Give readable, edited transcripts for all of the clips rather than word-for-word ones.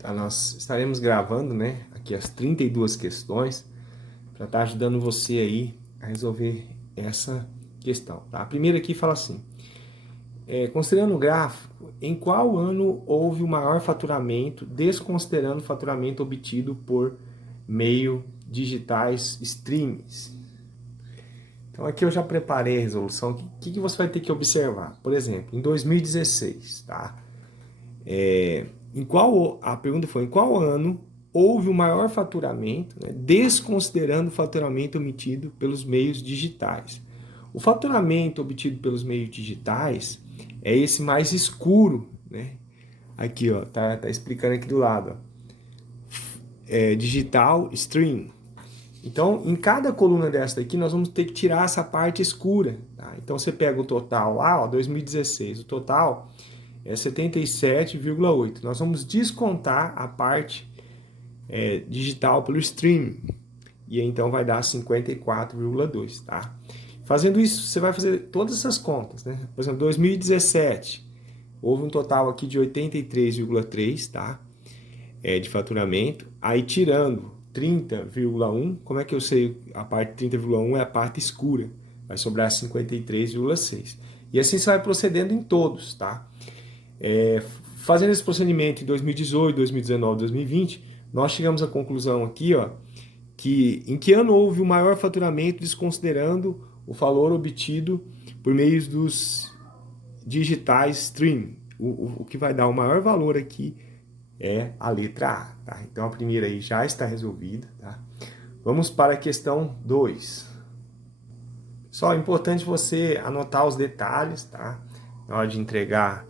Tá? Nós estaremos gravando, né, aqui as 32 questões para estar ajudando você aí a resolver essa questão. Tá? A primeira aqui fala assim: considerando o gráfico, em qual ano houve o maior faturamento, desconsiderando o faturamento obtido por meio digitais streams? Então aqui eu já preparei a resolução. O que você vai ter que observar? Por exemplo, em 2016, tá? A pergunta foi: em qual ano houve o maior faturamento, né, desconsiderando o faturamento obtido pelos meios digitais? O faturamento obtido pelos meios digitais é esse mais escuro, né? Aqui, ó, tá explicando aqui do lado, ó. Digital stream. Então, em cada coluna dessa aqui, nós vamos ter que tirar essa parte escura. Tá? Então, você pega o total lá, ó, 2016, o total é 77,8. Nós vamos descontar a parte digital pelo stream. E então vai dar 54,2, tá? Fazendo isso, você vai fazer todas essas contas, né? Por exemplo, 2017, houve um total aqui de 83,3, tá? De faturamento. Aí tirando 30,1, como é que eu sei a parte 30,1 é a parte escura? Vai sobrar 53,6. E assim você vai procedendo em todos, tá? Fazendo esse procedimento em 2018, 2019, 2020, nós chegamos à conclusão aqui, ó, que em que ano houve o maior faturamento desconsiderando o valor obtido por meio dos digitais stream. O que vai dar o maior valor aqui é a letra A. Tá? Então a primeira aí já está resolvida. Tá? Vamos para a questão 2. Só é importante você anotar os detalhes, tá? Na hora de entregar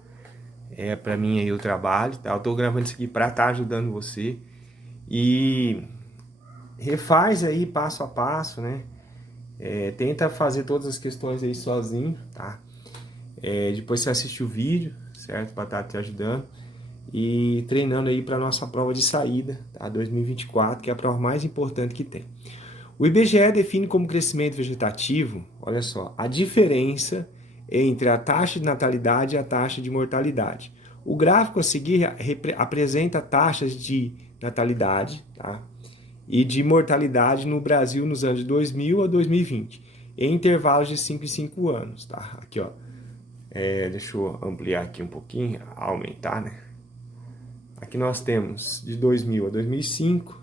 para mim aí o trabalho. Tá? Eu estou gravando isso aqui para estar ajudando você. E refaz aí passo a passo, né? Tenta fazer todas as questões aí sozinho, tá? Depois você assiste o vídeo, certo? Para estar te ajudando. E treinando aí para nossa prova de saída, tá? 2024, que é a prova mais importante que tem. O IBGE define como crescimento vegetativo, olha só, a diferença entre a taxa de natalidade e a taxa de mortalidade. O gráfico a seguir apresenta taxas de natalidade, tá? E de mortalidade no Brasil nos anos de 2000 a 2020, em intervalos de 5 em 5 anos. Tá? Aqui, ó. Deixa eu ampliar aqui um pouquinho, aumentar, né? Aqui nós temos de 2000 a 2005,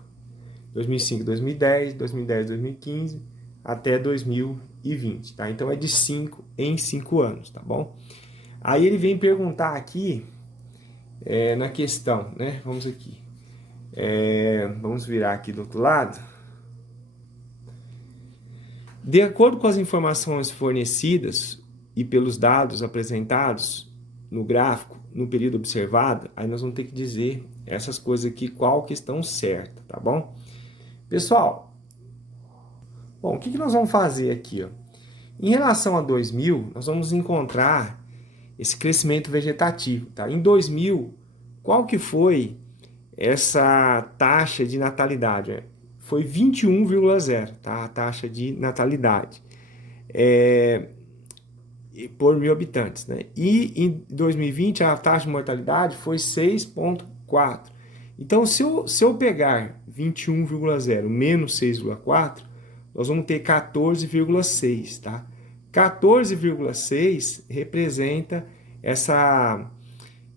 2005 a 2010, 2010 a 2015, até 2020. Tá? Então é de 5 em 5 anos, tá bom? Aí ele vem perguntar aqui, na questão, né? Vamos aqui. Vamos virar aqui do outro lado. De acordo com as informações fornecidas e pelos dados apresentados no gráfico, no período observado, aí nós vamos ter que dizer essas coisas aqui, qual que estão certas, tá bom? Pessoal, bom, o que nós vamos fazer aqui? Ó? Em relação a 2000, nós vamos encontrar esse crescimento vegetativo, tá? Em 2000, qual que foi essa taxa de natalidade? Foi 21,0, tá? A taxa de natalidade por 1.000 habitantes, né? E em 2020 a taxa de mortalidade foi 6,4. Então, se eu pegar 21,0 menos 6,4, nós vamos ter 14,6, tá? 14,6 representa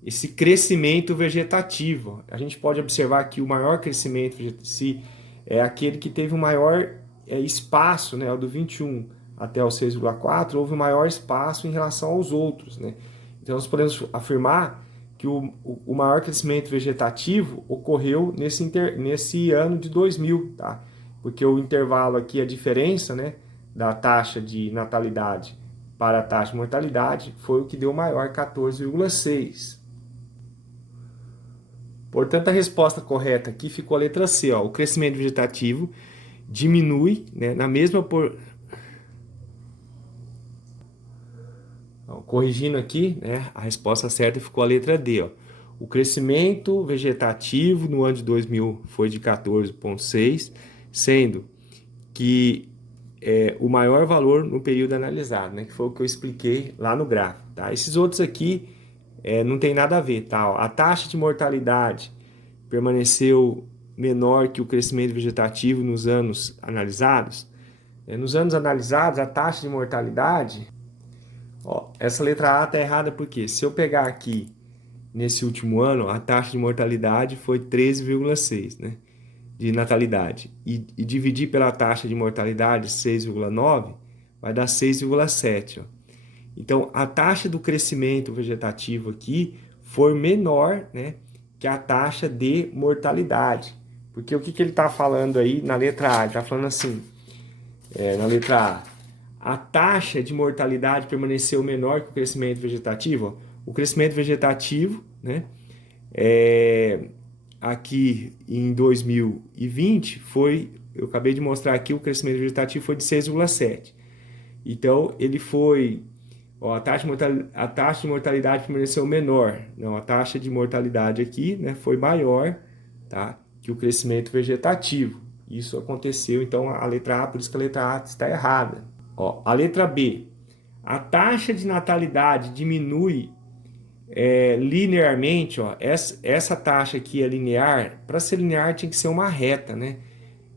esse crescimento vegetativo. A gente pode observar que o maior crescimento vegetativo é aquele que teve o maior espaço, né, o do 21 até o 6,4, houve maior espaço em relação aos outros, né? Então nós podemos afirmar que o maior crescimento vegetativo ocorreu nesse ano de 2000, tá? Porque o intervalo aqui, a diferença, né, da taxa de natalidade para a taxa de mortalidade foi o que deu maior, 14,6. Portanto, a resposta correta aqui ficou a letra C. Ó. O crescimento vegetativo diminui, né, na mesma corrigindo aqui, né, a resposta certa ficou a letra D. Ó. O crescimento vegetativo no ano de 2000 foi de 14,6, sendo que o maior valor no período analisado, né, que foi o que eu expliquei lá no gráfico. Tá? Esses outros aqui não tem nada a ver. Tá? Ó, a taxa de mortalidade permaneceu menor que o crescimento vegetativo nos anos analisados. Nos anos analisados, a taxa de mortalidade, ó, essa letra A está errada porque se eu pegar aqui nesse último ano, a taxa de mortalidade foi 13,6, né, de natalidade, e dividir pela taxa de mortalidade 6,9, vai dar 6,7. Então, a taxa do crescimento vegetativo aqui foi menor, né, que a taxa de mortalidade. Porque o que ele está falando aí na letra A? Ele está falando assim, na letra A taxa de mortalidade permaneceu menor que o crescimento vegetativo. Ó. O crescimento vegetativo, né, aqui em 2020 foi, eu acabei de mostrar aqui, o crescimento vegetativo foi de 6,7. Então, ele foi, ó, a taxa de mortalidade permaneceu menor. Não, a taxa de mortalidade aqui, né, foi maior, tá, que o crescimento vegetativo. Isso aconteceu, então a letra A, por isso que a letra A está errada. Ó, a letra B, a taxa de natalidade diminui linearmente, ó, essa taxa aqui é linear. Para ser linear tinha que ser uma reta, né?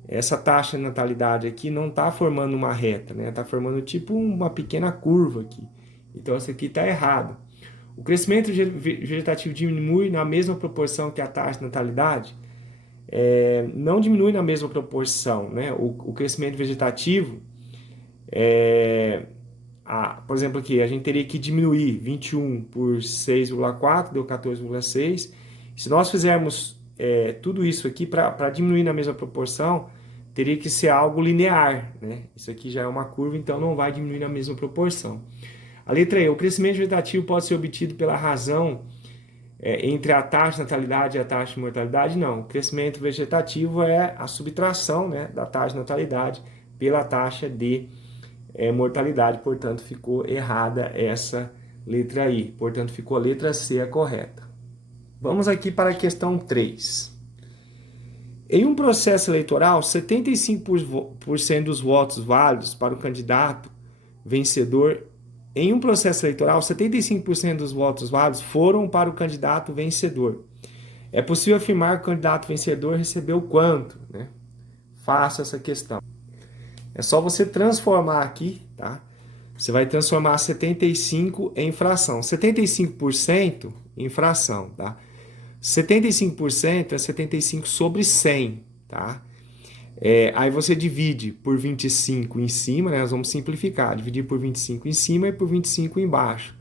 Essa taxa de natalidade aqui não está formando uma reta, né? Está formando tipo uma pequena curva aqui. Então essa aqui está errado. O crescimento vegetativo diminui na mesma proporção que a taxa de natalidade? Não diminui na mesma proporção, né? O crescimento vegetativo, por exemplo, aqui a gente teria que diminuir 21 por 6,4, deu 14,6. Se nós fizermos tudo isso aqui para diminuir na mesma proporção, teria que ser algo linear, né? Isso aqui já é uma curva, então não vai diminuir na mesma proporção. A letra E, o crescimento vegetativo pode ser obtido pela razão entre a taxa de natalidade e a taxa de mortalidade? Não, o crescimento vegetativo é a subtração, né, da taxa de natalidade pela taxa de mortalidade, portanto ficou errada essa letra I, portanto ficou a letra C a correta. Vamos aqui para a questão 3. Em um processo eleitoral, 75% dos votos válidos para o candidato vencedor. Em um processo eleitoral, 75% dos votos válidos foram para o candidato vencedor. É possível afirmar que o candidato vencedor recebeu quanto, né? Faça essa questão. É só você transformar aqui, tá? Você vai transformar 75 em fração. 75% em fração, tá? 75% é 75 sobre 100, tá? Aí você divide por 25 em cima, né? Nós vamos simplificar. Dividir por 25 em cima e por 25 embaixo.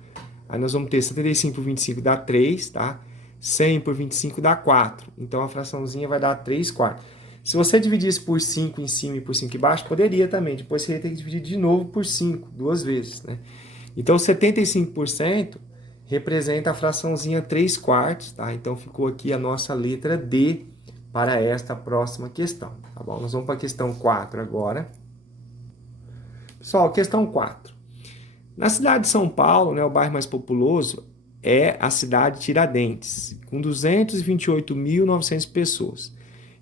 Aí nós vamos ter 75 por 25 dá 3, tá? 100 por 25 dá 4. Então a fraçãozinha vai dar 3 quartos. Se você dividisse por 5 em cima e por 5 embaixo, poderia também. Depois você ia ter que dividir de novo por 5, duas vezes, né? Então 75% representa a fraçãozinha 3 quartos, tá? Então ficou aqui a nossa letra D para esta próxima questão, tá bom? Nós vamos para a questão 4 agora. Pessoal, questão 4. Na cidade de São Paulo, né, o bairro mais populoso é a cidade de Tiradentes, com 228.900 pessoas,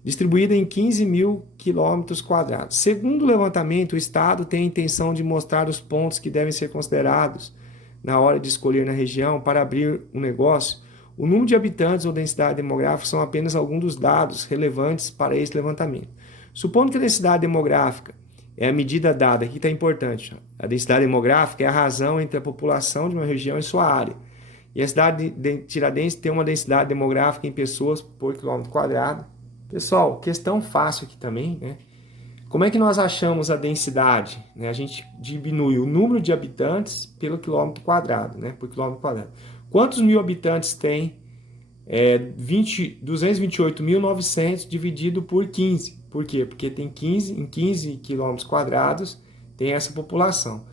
distribuída em 15.000 km². Segundo o levantamento, o Estado tem a intenção de mostrar os pontos que devem ser considerados na hora de escolher na região para abrir um negócio. O número de habitantes ou densidade demográfica são apenas alguns dos dados relevantes para esse levantamento. Supondo que a densidade demográfica é a medida dada, aqui está importante, a densidade demográfica é a razão entre a população de uma região e sua área. E a cidade de Tiradentes tem uma densidade demográfica em pessoas por quilômetro quadrado. Pessoal, questão fácil aqui também, né? Como é que nós achamos a densidade? Né? A gente diminui o número de habitantes pelo quilômetro quadrado, né? Por quilômetro quadrado. Quantos mil habitantes tem 228.900 dividido por 15? Por quê? Porque tem 15, em 15 quilômetros quadrados tem essa população.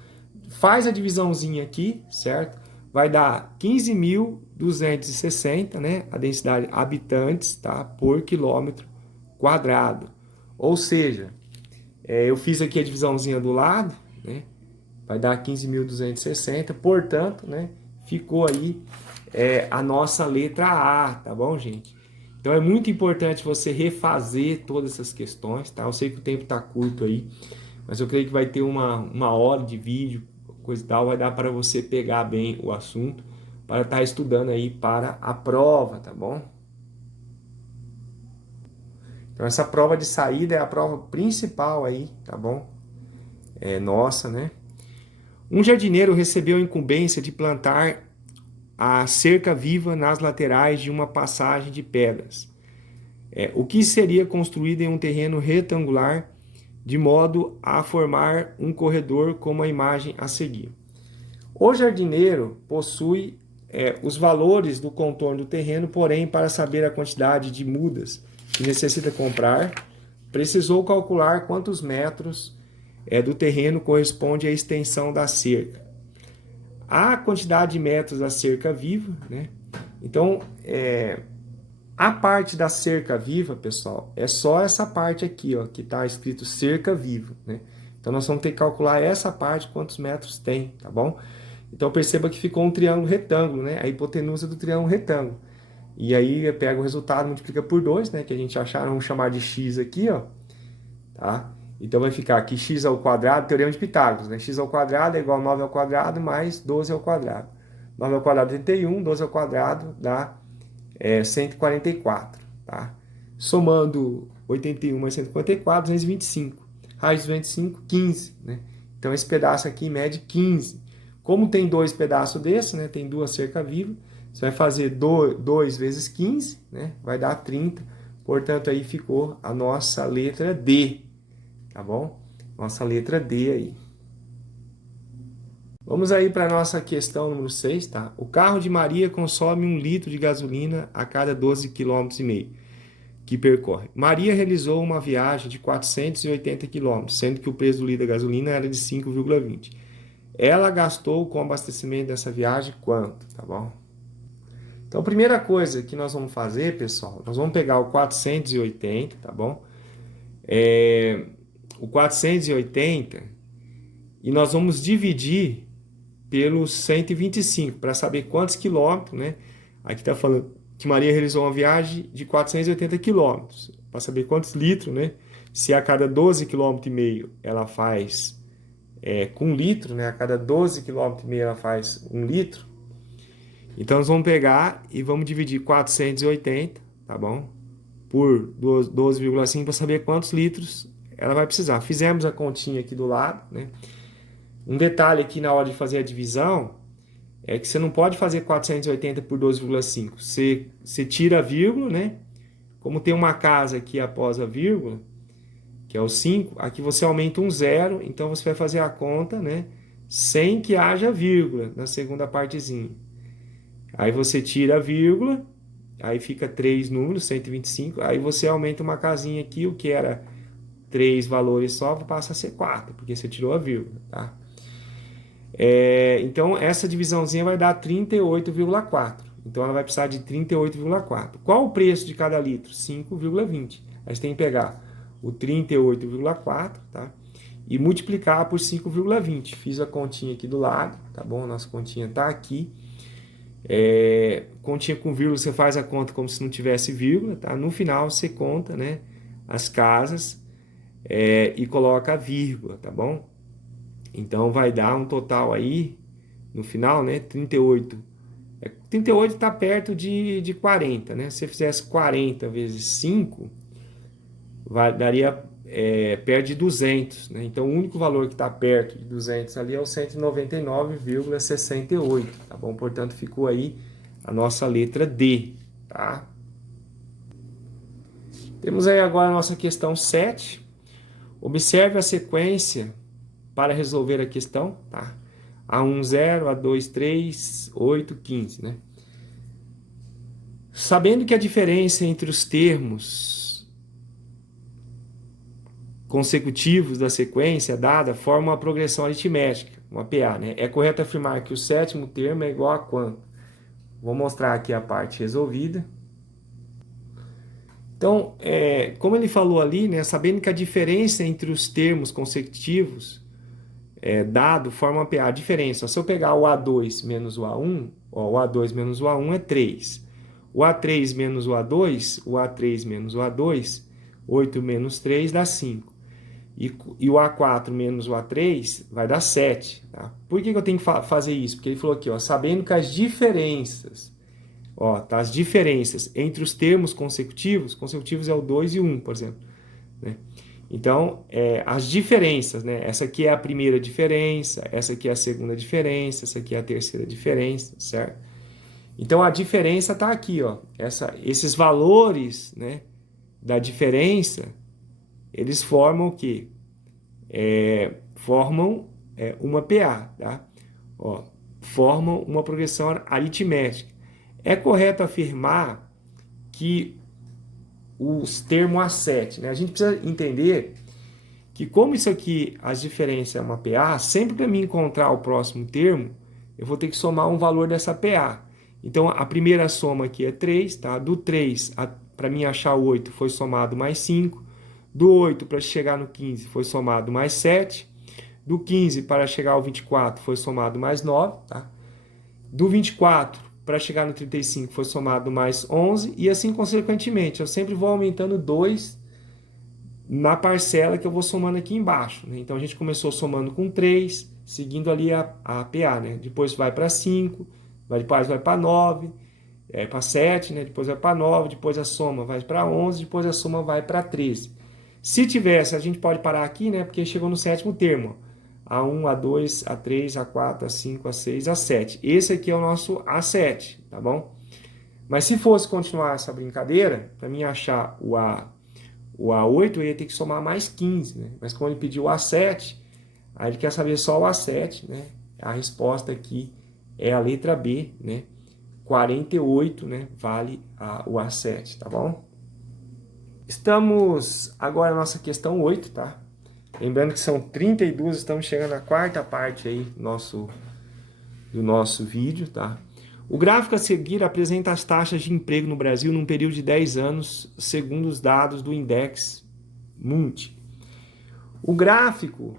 Faz a divisãozinha aqui, certo? Vai dar 15.260, né? A densidade habitantes, tá? Por quilômetro quadrado. Ou seja, eu fiz aqui a divisãozinha do lado, né? Vai dar 15.260, portanto, né? Ficou aí a nossa letra A, tá bom, gente? Então é muito importante você refazer todas essas questões, tá? Eu sei que o tempo tá curto aí, mas eu creio que vai ter uma hora de vídeo, coisa e tal, vai dar para você pegar bem o assunto, para estar estudando aí para a prova, tá bom? Então essa prova de saída é a prova principal aí, tá bom? É nossa, né? Um jardineiro recebeu a incumbência de plantar a cerca viva nas laterais de uma passagem de pedras. O que seria construído em um terreno retangular, de modo a formar um corredor como a imagem a seguir. O jardineiro possui os valores do contorno do terreno, porém, para saber a quantidade de mudas que necessita comprar, precisou calcular quantos metros do terreno corresponde à extensão da cerca. A quantidade de metros da cerca viva, né? Então, a parte da cerca viva, pessoal, é só essa parte aqui, ó, que está escrito cerca viva, né? Então, nós vamos ter que calcular essa parte, quantos metros tem, tá bom? Então, perceba que ficou um triângulo retângulo, né? A hipotenusa do triângulo retângulo. E aí, pega o resultado, multiplica por 2, né? Que a gente achar, vamos chamar de x aqui, ó, tá? Então, vai ficar aqui x ao quadrado, teorema de Pitágoras, né? X ao quadrado é igual a 9 ao quadrado mais 12 ao quadrado. 9 ao quadrado é 31, 12 ao quadrado dá 144, tá? Somando 81 mais 144, 225. Raiz de 225, 15, né? Então, esse pedaço aqui mede 15. Como tem dois pedaços desse, né? Tem duas cerca viva, você vai fazer 2 vezes 15, né? Vai dar 30. Portanto, aí ficou a nossa letra D, tá bom? Nossa letra D aí. Vamos aí para a nossa questão número 6, tá? O carro de Maria consome 1 litro de gasolina a cada 12,5 km que percorre. Maria realizou uma viagem de 480 km, sendo que o preço do litro da gasolina era de 5,20. Ela gastou com o abastecimento dessa viagem quanto, tá bom? Então, a primeira coisa que nós vamos fazer, pessoal, nós vamos pegar o 480, tá bom? O 480 e nós vamos dividir pelos 125 para saber quantos quilômetros, né? Aqui está falando que Maria realizou uma viagem de 480 quilômetros, para saber quantos litros, né? Se a cada 12,5 km ela faz com 1 litro, né? A cada 12,5 km ela faz 1 litro. Então nós vamos pegar e vamos dividir 480, tá bom? Por 12,5 para saber quantos litros ela vai precisar. Fizemos a continha aqui do lado, né? Um detalhe aqui na hora de fazer a divisão é que você não pode fazer 480 por 12,5. Você tira a vírgula, né? Como tem uma casa aqui após a vírgula, que é o 5, aqui você aumenta um zero, então você vai fazer a conta, né? Sem que haja vírgula na segunda partezinha. Aí você tira a vírgula, aí fica 3 números, 125, aí você aumenta uma casinha aqui, o que era 3 valores só, passa a ser 4, porque você tirou a vírgula, tá? Então, essa divisãozinha vai dar 38,4. Então, ela vai precisar de 38,4. Qual o preço de cada litro? 5,20. A gente tem que pegar o 38,4, tá? E multiplicar por 5,20. Fiz a continha aqui do lado, tá bom? Nossa continha tá aqui. Continha com vírgula, você faz a conta como se não tivesse vírgula, tá? No final, você conta, né, as casas e coloca a vírgula, tá bom? Então, vai dar um total aí, no final, né, 38. 38 está perto de 40, né? Se você fizesse 40 vezes 5, daria perto de 200, né? Então, o único valor que está perto de 200 ali é o 199,68, tá bom? Portanto, ficou aí a nossa letra D, tá? Temos aí agora a nossa questão 7. Observe a sequência para resolver a questão, tá? A1, 0, A2, 3, 8, 15, né? Sabendo que a diferença entre os termos consecutivos da sequência dada forma uma progressão aritmética, uma PA, né? É correto afirmar que o sétimo termo é igual a quanto? Vou mostrar aqui a parte resolvida. Então, como ele falou ali, né? Sabendo que a diferença entre os termos consecutivos dado forma uma PA. A diferença, se eu pegar o A2 menos o A1, ó, o A2 menos o A1 é 3. O A3 menos o A2, o A3 menos o A2, 8 menos 3 dá 5. E o A4 menos o A3 vai dar 7. Tá? Por que eu tenho que fazer isso? Porque ele falou aqui, ó, sabendo que as diferenças Ó, tá as diferenças entre os termos consecutivos é o 2 e 1, por exemplo, né? Então, as diferenças, né? Essa aqui é a primeira diferença, essa aqui é a segunda diferença, essa aqui é a terceira diferença, certo? Então, a diferença está aqui, ó. Esses valores, né, da diferença, eles formam o quê? Formam uma PA, tá? Ó, formam uma progressão aritmética. É correto afirmar que os termos A7, né? A gente precisa entender que como isso aqui, as diferenças é uma PA, sempre para mim encontrar o próximo termo, eu vou ter que somar um valor dessa PA. Então, a primeira soma aqui é 3, tá? Do 3, para mim achar o 8, foi somado mais 5. Do 8 para chegar no 15, foi somado mais 7. Do 15 para chegar ao 24, foi somado mais 9, tá? Do 24 para chegar no 35, foi somado mais 11, e assim consequentemente. Eu sempre vou aumentando 2 na parcela que eu vou somando aqui embaixo, né? Então a gente começou somando com 3, seguindo ali a PA, né? Depois vai para 5, depois vai para 9, para 7, né? Depois vai para 9, depois a soma vai para 11, depois a soma vai para 13. Se tivesse, a gente pode parar aqui, né? Porque chegou no sétimo termo. A1, A2, A3, A4, A5, A6, A7. Esse aqui é o nosso A7, tá bom? Mas se fosse continuar essa brincadeira, para mim achar o A8, eu ia ter que somar mais 15, né? Mas como ele pediu o A7, aí ele quer saber só o A7, né? A resposta aqui é a letra B, né? 48, né? Vale o A7, tá bom? Estamos agora na nossa questão 8, tá? Lembrando que são 32, estamos chegando na quarta parte aí do nosso vídeo, tá? O gráfico a seguir apresenta as taxas de emprego no Brasil num período de 10 anos, segundo os dados do Index Munti. O gráfico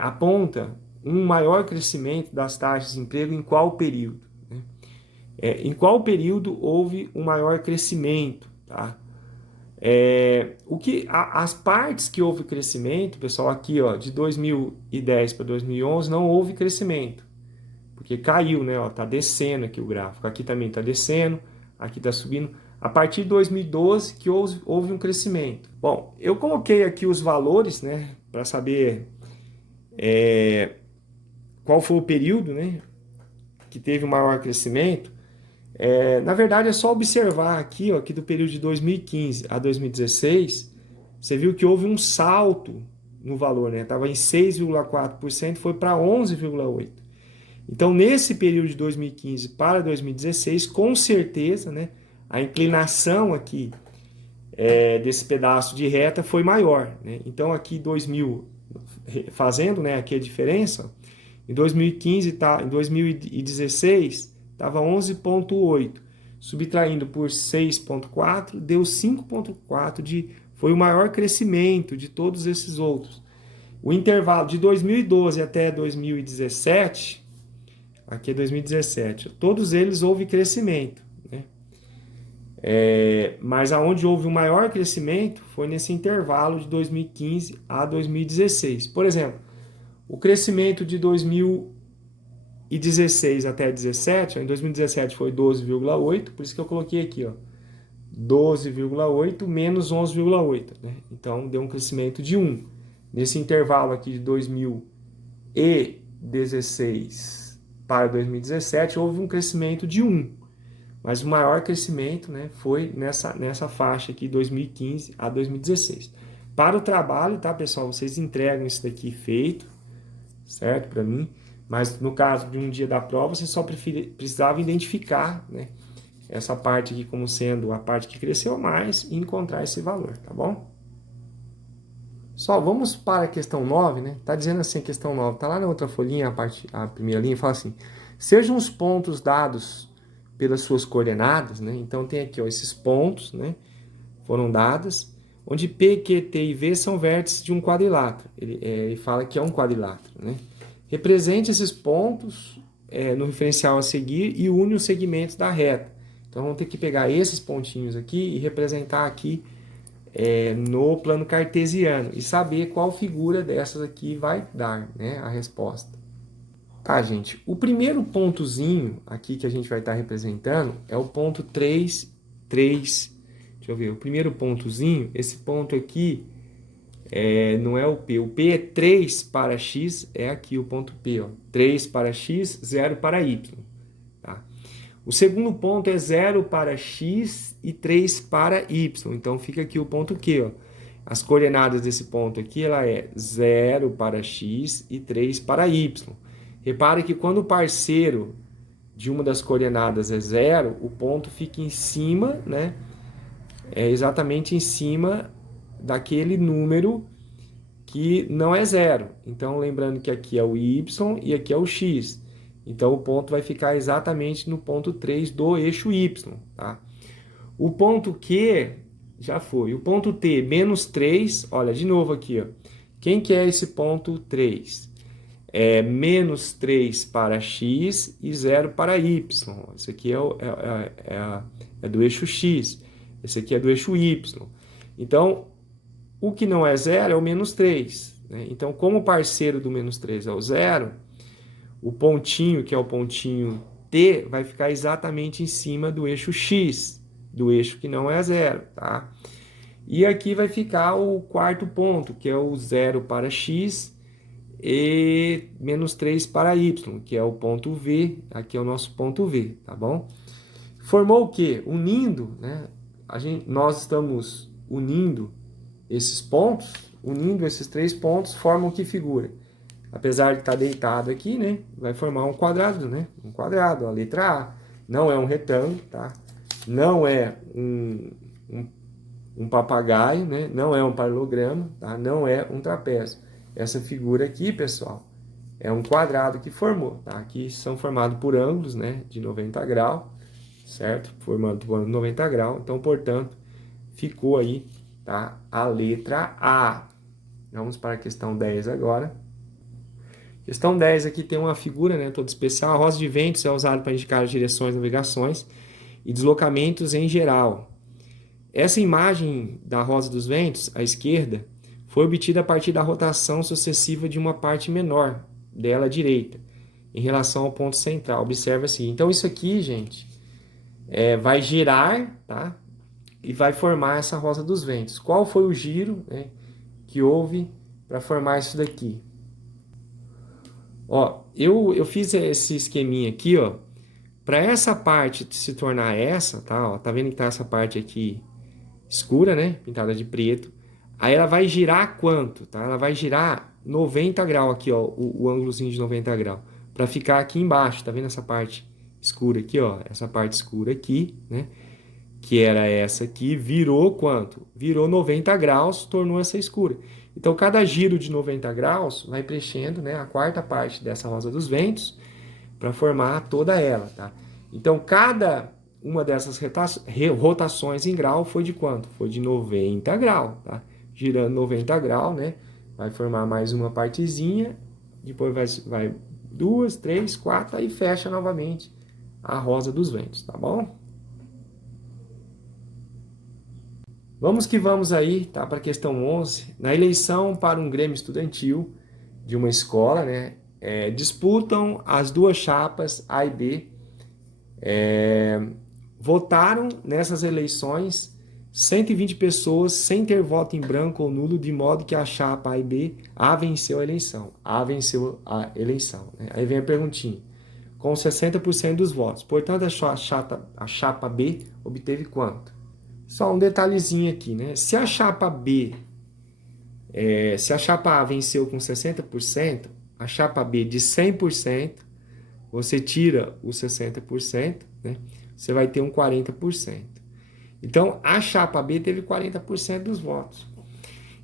aponta um maior crescimento das taxas de emprego em qual período? Né? Em qual período houve um maior crescimento? Tá? As partes que houve crescimento, pessoal, aqui ó, de 2010 para 2011 não houve crescimento, porque caiu, né? Ó, tá descendo aqui o gráfico, aqui também está descendo, aqui está subindo. A partir de 2012 que houve um crescimento. Bom, eu coloquei aqui os valores, né, para saber qual foi o período, né, que teve o maior crescimento. Na verdade, é só observar aqui, ó, que do período de 2015 a 2016, você viu que houve um salto no valor, né? Estava em 6,4%, foi para 11,8%. Então, nesse período de 2015 para 2016, com certeza, né, a inclinação aqui desse pedaço de reta foi maior, né? Então, aqui 2000, fazendo, né, aqui a diferença, em 2015, em 2016 estava 11,8, subtraindo por 6,4, deu 5,4, foi o maior crescimento de todos esses outros. O intervalo de 2012 até 2017, aqui é 2017, todos eles houve crescimento, né? Mas aonde houve o maior crescimento foi nesse intervalo de 2015 a 2016. Por exemplo, o crescimento de 2016 até 2017, em 2017 foi 12,8, por isso que eu coloquei aqui, ó, 12,8 menos 11,8, né? Então deu um crescimento de 1. Nesse intervalo aqui de 2016 para 2017 houve um crescimento de 1. Mas o maior crescimento, né, foi nessa faixa aqui, 2015 a 2016. Para o trabalho, tá, pessoal? Vocês entregam isso daqui feito, certo? Para mim. Mas no caso de um dia da prova, você só precisava identificar, né, essa parte aqui como sendo a parte que cresceu mais e encontrar esse valor, tá bom? Só vamos para a questão 9, né? Tá dizendo assim a questão 9, tá lá na outra folhinha, a primeira linha, fala assim: sejam os pontos dados pelas suas coordenadas, né? Então tem aqui, ó, esses pontos, né, foram dados, onde P, Q, T e V são vértices de um quadrilátero. Ele fala que é um quadrilátero, né? Represente esses pontos no referencial a seguir e une os segmentos da reta. Então vamos ter que pegar esses pontinhos aqui e representar aqui no plano cartesiano e saber qual figura dessas aqui vai dar, né, a resposta. Tá, gente, o primeiro pontozinho aqui que a gente vai estar representando é o ponto 3, 3. Deixa eu ver, o primeiro pontozinho, esse ponto aqui não é o P. O P é 3 para X, é aqui o ponto P, ó. 3 para X, 0 para Y. Tá? O segundo ponto é 0 para X e 3 para Y. Então fica aqui o ponto Q, ó. As coordenadas desse ponto aqui, ela é 0 para X e 3 para Y. Repare que quando o parceiro de uma das coordenadas é 0, o ponto fica em cima, né? É exatamente em cima daquele número que não é 0. Então, lembrando que aqui é o Y e aqui é o X. Então, o ponto vai ficar exatamente no ponto 3 do eixo Y. Tá? O ponto Q já foi. O ponto T, menos 3, olha, de novo aqui. Ó. Quem que é esse ponto 3? É menos 3 para X e 0 para Y. Esse aqui é do eixo X. Esse aqui é do eixo Y. Então, o que não é 0 é o menos 3. Né? Então, como o parceiro do menos 3 é o 0, o pontinho, que é o pontinho T, vai ficar exatamente em cima do eixo X, do eixo que não é 0. Tá? E aqui vai ficar o quarto ponto, que é o 0 para X e menos 3 para Y, que é o ponto V. Aqui é o nosso ponto V, tá bom? Formou o quê? Unindo, né? Nós estamos unindo esses pontos, unindo esses 3 pontos, formam que figura? Apesar de estar deitado aqui, né? Vai formar um quadrado, né? Um quadrado, a letra A. Não é um retângulo, tá? Não é um papagaio, né? Não é um paralelogramo, tá? Não é um trapézio. Essa figura aqui, pessoal, é um quadrado que formou, tá? Aqui são formados por ângulos, né? De 90 graus, certo? Formando por ângulo de 90 graus. Então, portanto, ficou aí, tá? A letra A. Vamos para a questão 10 agora. Questão 10 aqui tem uma figura, né? Toda especial. A rosa de ventos é usada para indicar as direções, navegações e deslocamentos em geral. Essa imagem da rosa dos ventos, à esquerda, foi obtida a partir da rotação sucessiva de uma parte menor dela à direita, em relação ao ponto central. Observa assim. Então, isso aqui, gente, vai girar, tá? E vai formar essa rosa dos ventos. Qual foi o giro, né, que houve para formar isso daqui? Ó, eu fiz esse esqueminha aqui, ó, para essa parte se tornar essa, tá? Ó, tá vendo que tá essa parte aqui escura, né? Pintada de preto. Aí ela vai girar quanto, tá? Ela vai girar 90 graus aqui, ó, o ângulozinho de 90 graus, para ficar aqui embaixo, tá vendo essa parte escura aqui, ó? Essa parte escura aqui, né? Que era essa aqui, virou quanto? Virou 90 graus, tornou essa escura. Então, cada giro de 90 graus vai preenchendo, né, a quarta parte dessa rosa dos ventos para formar toda ela, tá? Então, cada uma dessas rotações em grau foi de quanto? Foi de 90 graus, tá? Girando 90 graus, né? Vai formar mais uma partezinha, depois vai 2, 3, 4, aí fecha novamente a rosa dos ventos, tá bom? Vamos que vamos aí, tá? Para a questão 11. Na eleição para um grêmio estudantil de uma escola, né? Disputam as duas chapas A e B. Votaram nessas eleições 120 pessoas sem ter voto em branco ou nulo, de modo que a chapa A e B, A venceu a eleição. A venceu a eleição. Né? Aí vem a perguntinha. Com 60% dos votos. Portanto, a chapa B obteve quanto? Só um detalhezinho aqui, né? Se a chapa B, se a chapa A venceu com 60%, a chapa B de 100%, você tira os 60%, né? Você vai ter um 40%. Então, a chapa B teve 40% dos votos.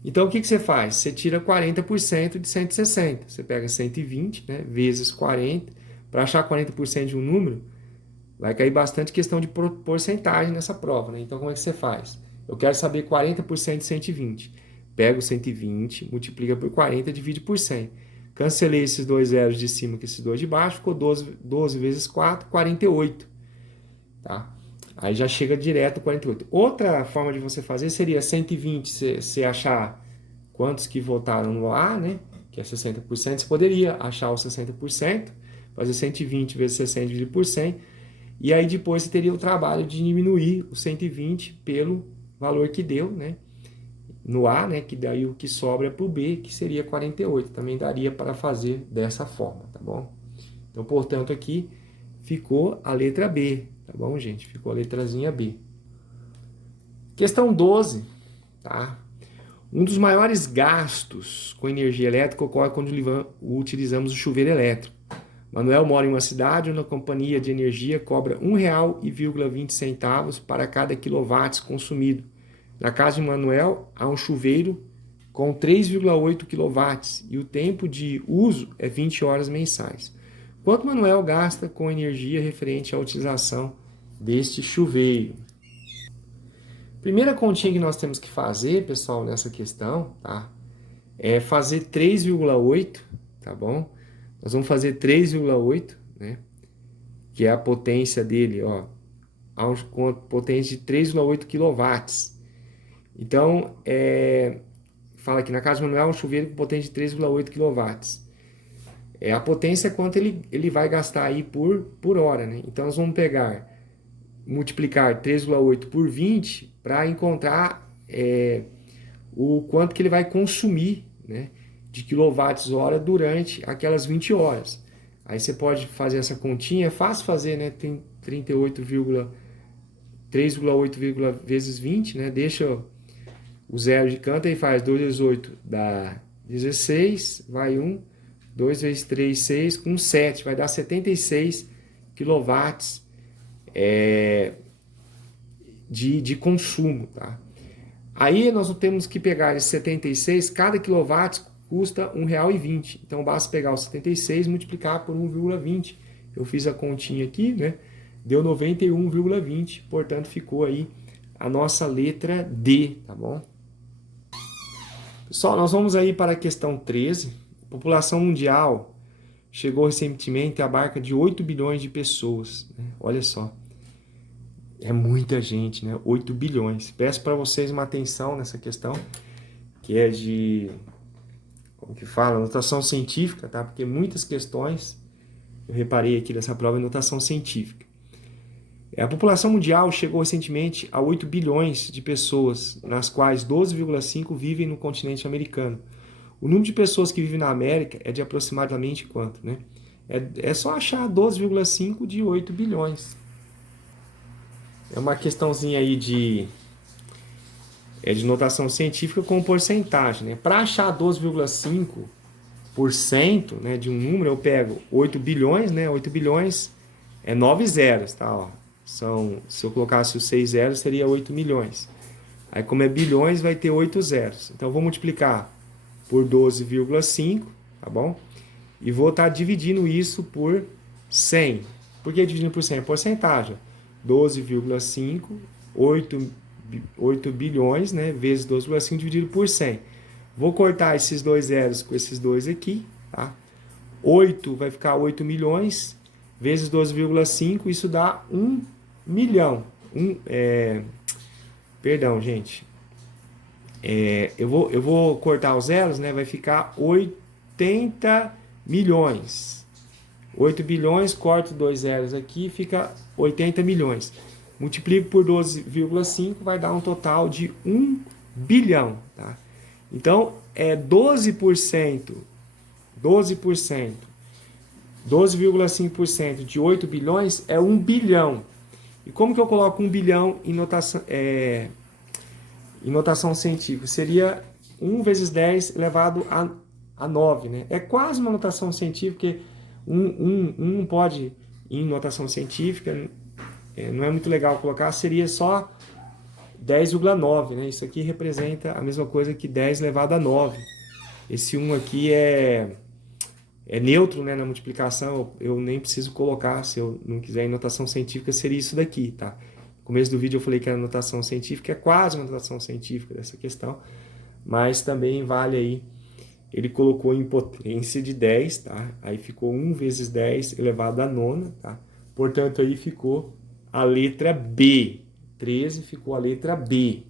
Então, o que você faz? Você tira 40% de 160. Você pega 120, né, vezes 40. Para achar 40% de um número, vai cair bastante questão de porcentagem nessa prova, né? Então, como é que você faz? Eu quero saber 40% de 120. Pega o 120, multiplica por 40, divide por 100. Cancelei esses dois zeros de cima com esses dois de baixo, ficou 12 vezes 4, 48. Tá? Aí já chega direto 48. Outra forma de você fazer seria 120, você achar quantos que votaram no A, né? Que é 60%, você poderia achar os 60%, fazer 120 vezes 60 dividido por 100, e aí depois você teria o trabalho de diminuir o 120 pelo valor que deu, né? No A, né? Que daí o que sobra é para o B, que seria 48. Também daria para fazer dessa forma, tá bom? Então, portanto, aqui ficou a letra B, tá bom, gente? Ficou a letrazinha B. Questão 12, tá? Um dos maiores gastos com energia elétrica ocorre quando utilizamos o chuveiro elétrico. Manuel mora em uma cidade onde a companhia de energia cobra R$ 1,20 para cada quilowatt consumido. Na casa de Manuel, há um chuveiro com 3,8 kW e o tempo de uso é 20 horas mensais. Quanto Manuel gasta com energia referente à utilização deste chuveiro? Primeira continha que nós temos que fazer, pessoal, nessa questão, tá? É fazer 3,8, tá bom? Nós vamos fazer 3,8, né? Que é a potência dele, ó. Com a potência de 3,8 kW. Então, fala aqui, na casa de Manuel, um chuveiro com potência de 3,8 kW. A potência é quanto ele vai gastar aí por hora, né? Então, nós vamos multiplicar 3,8 por 20 para encontrar o quanto que ele vai consumir, né, de quilowatts-hora durante aquelas 20 horas. Aí você pode fazer essa continha, é fácil fazer, né? Tem 3,8 vezes 20, né? Deixa o zero de canto e faz 2 vezes 8 dá 16, vai 1, 2 vezes 3, 6, com 7, vai dar 76 quilowatts de consumo, tá? Aí nós temos que pegar esse 76, cada quilowatt custa R$ 1,20. Então basta pegar o 76 e multiplicar por 1,20. Eu fiz a continha aqui, né? Deu 91,20, portanto ficou aí a nossa letra D, tá bom? Pessoal, nós vamos aí para a questão 13. A população mundial chegou recentemente à marca de 8 bilhões de pessoas, né? Olha só. É muita gente, né? 8 bilhões. Peço para vocês uma atenção nessa questão, que é de, como que fala? Notação científica, tá? Porque muitas questões, eu reparei aqui dessa prova, é notação científica. A população mundial chegou recentemente a 8 bilhões de pessoas, nas quais 12,5 vivem no continente americano. O número de pessoas que vivem na América é de aproximadamente quanto, né? É só achar 12,5 de 8 bilhões. É uma questãozinha aí de notação científica com porcentagem, né? Para achar 12,5%, né, de um número, eu pego 8 bilhões, né? 8 bilhões é 9 zeros, tá? Ó. Se eu colocasse os 6 zeros, seria 8 milhões. Aí, como é bilhões, vai ter 8 zeros. Então, eu vou multiplicar por 12,5, tá bom? E vou estar dividindo isso por 100. Por que dividindo por 100? É porcentagem. 12,5, 8 bilhões, né, vezes 12,5 dividido por 100. Vou cortar esses dois zeros com esses dois aqui, tá? 8 vai ficar 8 milhões, vezes 12,5, isso dá 1 milhão. Perdão, gente. Eu vou cortar os zeros, né, vai ficar 80 milhões. 8 bilhões, corto 2 zeros aqui, fica 80 milhões. Multiplico por 12,5, vai dar um total de 1 bilhão. Tá? Então, 12%, 12,5% de 8 bilhões é 1 bilhão. E como que eu coloco 1 bilhão em notação científica? Seria 1 vezes 10 elevado a 9. Né? É quase uma notação científica, porque não pode, em notação científica, não é muito legal colocar, seria só 10,9, né? Isso aqui representa a mesma coisa que 10 elevado a 9. Esse 1 aqui é neutro, né, na multiplicação, eu nem preciso colocar, se eu não quiser em notação científica, seria isso daqui, tá? No começo do vídeo eu falei que era notação científica, é quase uma notação científica dessa questão, mas também vale aí. Ele colocou em potência de 10, tá? Aí ficou 1 vezes 10 elevado a 9, tá? Portanto, aí ficou a letra B. 13 ficou a letra B.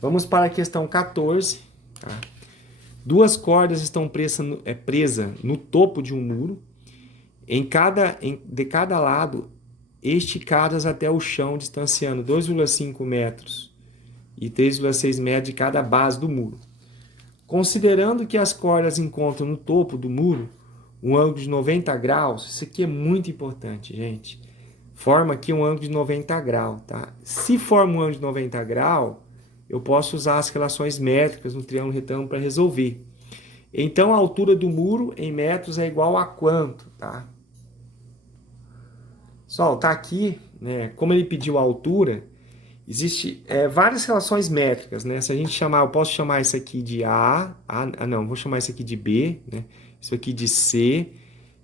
Vamos para a questão 14. Tá? Duas cordas estão presas no topo de um muro de cada lado, esticadas até o chão, distanciando 2,5 metros e 3,6 metros de cada base do muro. Considerando que as cordas encontram no topo do muro um ângulo de 90 graus, isso aqui é muito importante, gente. Forma aqui um ângulo de 90 graus, tá? Se forma um ângulo de 90 graus, eu posso usar as relações métricas no triângulo retângulo para resolver. Então, a altura do muro em metros é igual a quanto, tá? Pessoal, tá aqui, né? Como ele pediu a altura, existe várias relações métricas, né? Se a gente chamar, eu posso chamar isso aqui de não, vou chamar isso aqui de B, né? Isso aqui de C,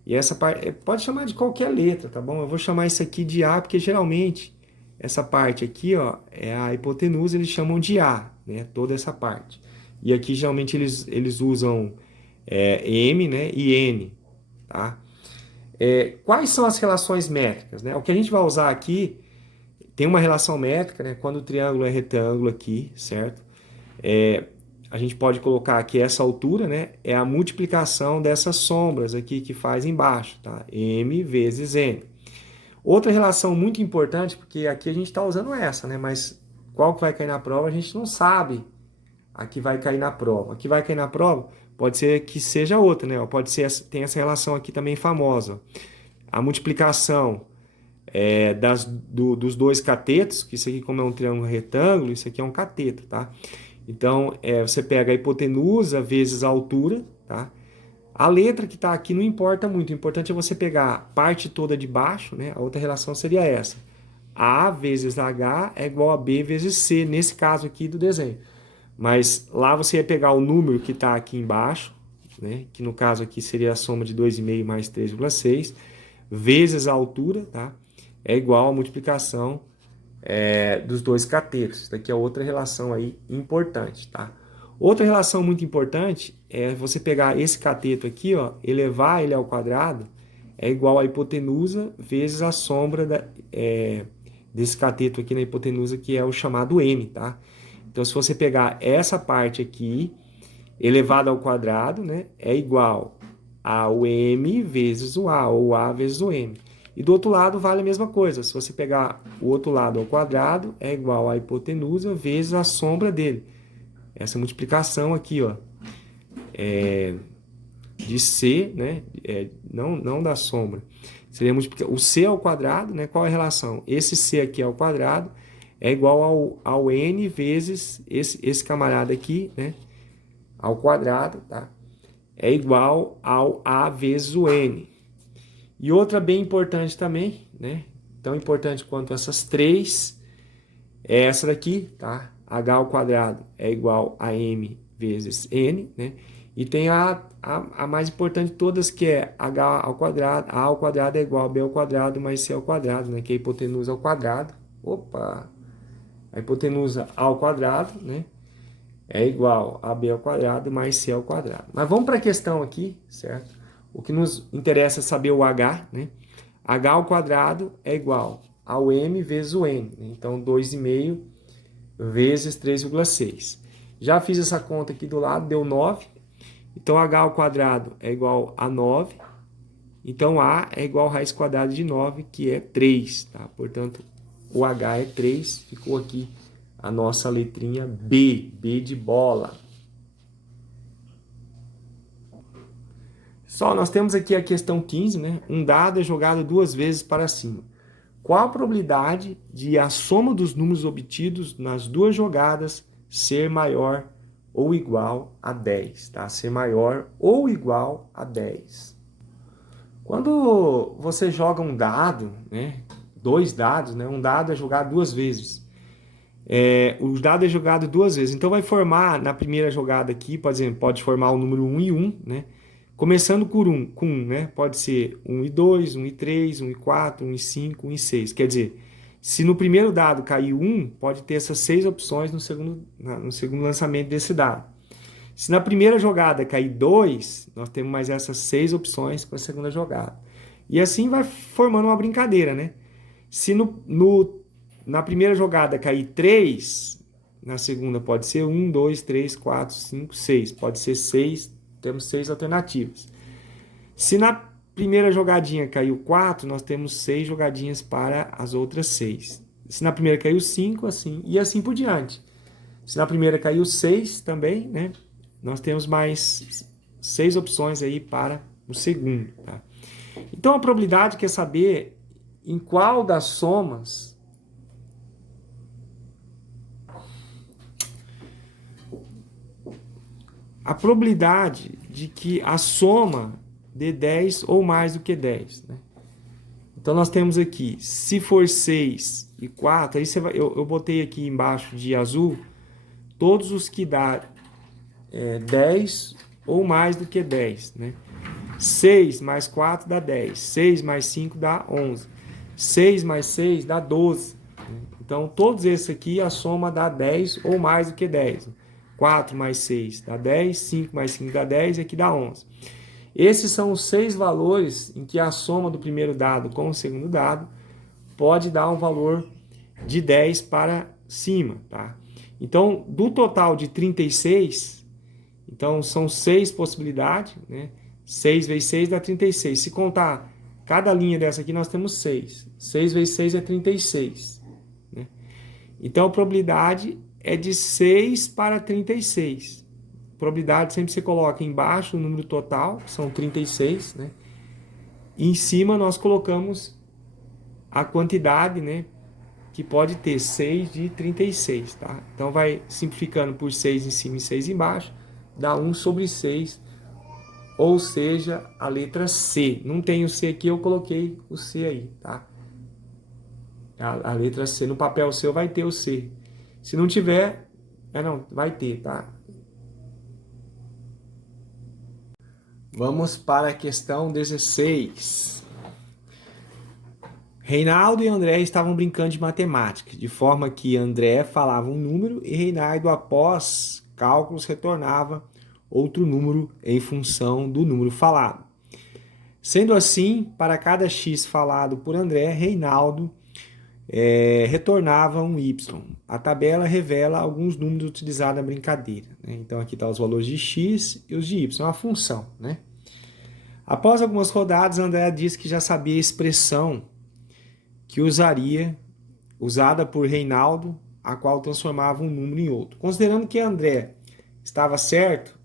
e essa parte, pode chamar de qualquer letra, tá bom? Eu vou chamar isso aqui de A, porque geralmente essa parte aqui, ó, é a hipotenusa, eles chamam de A, né? Toda essa parte. E aqui geralmente eles usam M, né? E N, tá? Quais são as relações métricas, né? O que a gente vai usar aqui tem uma relação métrica, né? Quando o triângulo é retângulo aqui, certo? A gente pode colocar aqui essa altura, né? É a multiplicação dessas sombras aqui que faz embaixo, tá? M vezes N. Outra relação muito importante, porque aqui a gente está usando essa, né? Mas qual que vai cair na prova a gente não sabe. Aqui vai cair na prova. Aqui vai cair na prova, pode ser que seja outra, né? Pode ser, tem essa relação aqui também famosa. A multiplicação dos dois catetos, que isso aqui como é um triângulo retângulo, isso aqui é um cateto, tá? Então, você pega a hipotenusa vezes a altura, tá? A letra que está aqui não importa muito, o importante é você pegar a parte toda de baixo, né? A outra relação seria essa. A vezes H é igual a B vezes C, nesse caso aqui do desenho. Mas lá você ia pegar o número que está aqui embaixo, né? Que no caso aqui seria a soma de 2,5 mais 3,6, vezes a altura, tá? É igual a multiplicação dos dois catetos. Isso daqui é outra relação aí importante, tá? Outra relação muito importante é você pegar esse cateto aqui, ó, elevar ele ao quadrado, é igual a hipotenusa vezes a sombra desse cateto aqui na hipotenusa, que é o chamado M, tá? Então, se você pegar essa parte aqui, elevado ao quadrado, né, é igual ao M vezes o A, ou A vezes o M. E do outro lado vale a mesma coisa. Se você pegar o outro lado ao quadrado, é igual a hipotenusa vezes a sombra dele. Essa multiplicação aqui, ó, de C, né, não da sombra. Seria multiplicar o C ao quadrado, né, qual é a relação? Esse C aqui ao quadrado é igual ao N vezes esse camarada aqui, né, ao quadrado, tá? É igual ao A vezes o N. E outra bem importante também, né? Tão importante quanto essas três, é essa daqui, tá? H ao quadrado é igual a M vezes N, né? E tem a mais importante de todas, que é H ao quadrado. A ao quadrado é igual a B ao quadrado mais C ao quadrado, né? Que é a hipotenusa ao quadrado. Opa! A hipotenusa ao quadrado, né? É igual a B ao quadrado mais C ao quadrado. Mas vamos para a questão aqui, certo? O que nos interessa é saber o H, né? H ao quadrado é igual ao M vezes o N. Né? Então, 2,5 vezes 3,6. Já fiz essa conta aqui do lado, deu 9. Então, H ao quadrado é igual a 9. Então, A é igual a raiz quadrada de 9, que é 3. Tá? Portanto, o H é 3. Ficou aqui a nossa letrinha B. B de bola. Só, nós temos aqui a questão 15, né? Um dado é jogado 2 vezes para cima. Qual a probabilidade de a soma dos números obtidos nas duas jogadas ser maior ou igual a 10, tá? Ser maior ou igual a 10. Quando você joga um dado, né? 2 dados, né? Um dado é jogado 2 vezes. O dado é jogado 2 vezes. Então vai formar na primeira jogada aqui, por exemplo, pode formar o número 1 e 1, né? Começando com 1, né? Pode ser 1 e 2, 1 e 3, 1 e 4, 1 e 5, 1 e 6. Quer dizer, se no primeiro dado cair 1, pode ter essas 6 opções no segundo lançamento desse dado. Se na primeira jogada cair 2, nós temos mais essas 6 opções para a segunda jogada. E assim vai formando uma brincadeira, né? Se na primeira jogada cair 3, na segunda pode ser 1, 2, 3, 4, 5, 6. Pode ser 6, temos 6 alternativas. Se na primeira jogadinha caiu 4, nós temos 6 jogadinhas para as outras 6. Se na primeira caiu 5, assim, e assim por diante. Se na primeira caiu 6 também, né? Nós temos mais 6 opções aí para o segundo, tá? Então a probabilidade quer saber em qual das somas a probabilidade de que a soma dê 10 ou mais do que 10, né? Então nós temos aqui, se for 6 e 4, aí você vai, eu botei aqui embaixo de azul todos os que dá 10 ou mais do que 10, né? 6 mais 4 dá 10, 6 mais 5 dá 11, 6 mais 6 dá 12. Né? Então todos esses aqui a soma dá 10 ou mais do que 10. 4 mais 6 dá 10, 5 mais 5 dá 10 e aqui dá 11. Esses são os 6 valores em que a soma do primeiro dado com o segundo dado pode dar um valor de 10 para cima, tá? Então, do total de 36, então são 6 possibilidades, né? 6 vezes 6 dá 36. Se contar cada linha dessa aqui, nós temos 6. 6 vezes 6 é 36. Né? Então, a probabilidade é de 6 para 36. Probabilidade sempre você coloca embaixo o número total, que são 36, né? E em cima nós colocamos a quantidade, né, que pode ter 6 de 36, tá? Então vai simplificando por 6 em cima e 6 embaixo, dá 1 sobre 6, ou seja, a letra C. Não tem o C aqui, eu coloquei o C aí, tá? A letra C, no papel seu vai ter o C. Se não tiver, não, vai ter, tá? Vamos para a questão 16. Reinaldo e André estavam brincando de matemática, de forma que André falava um número e Reinaldo, após cálculos, retornava outro número em função do número falado. Sendo assim, para cada x falado por André, Reinaldo retornava um y. A tabela revela alguns números utilizados na brincadeira. Né? Então aqui estão os valores de x e os de y, é uma função. Né? Após algumas rodadas, André disse que já sabia a expressão que usada por Reinaldo, a qual transformava um número em outro. Considerando que André estava certo,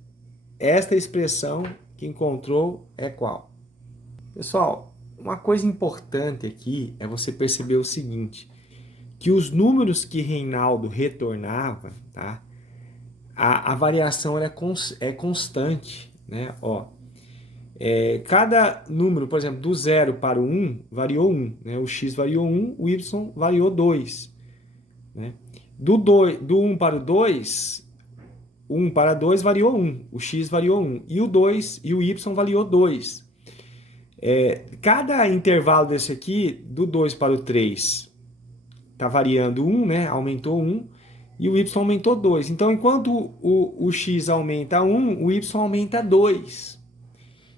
esta expressão que encontrou é qual? Pessoal, uma coisa importante aqui é você perceber o seguinte, que os números que Reinaldo retornava, tá? A variação é constante, né? Ó, cada número, por exemplo, do 0 para o 1, variou 1. Né? O x variou 1, o y variou 2. Né? Do 1 para o 2, 1 para 2 variou 1. O x variou 1. E o 2 e o y variou 2. Cada intervalo desse aqui, do 2 para o 3, está variando 1, né? Aumentou 1. E o y aumentou 2. Então, enquanto o x aumenta 1, o y aumenta 2.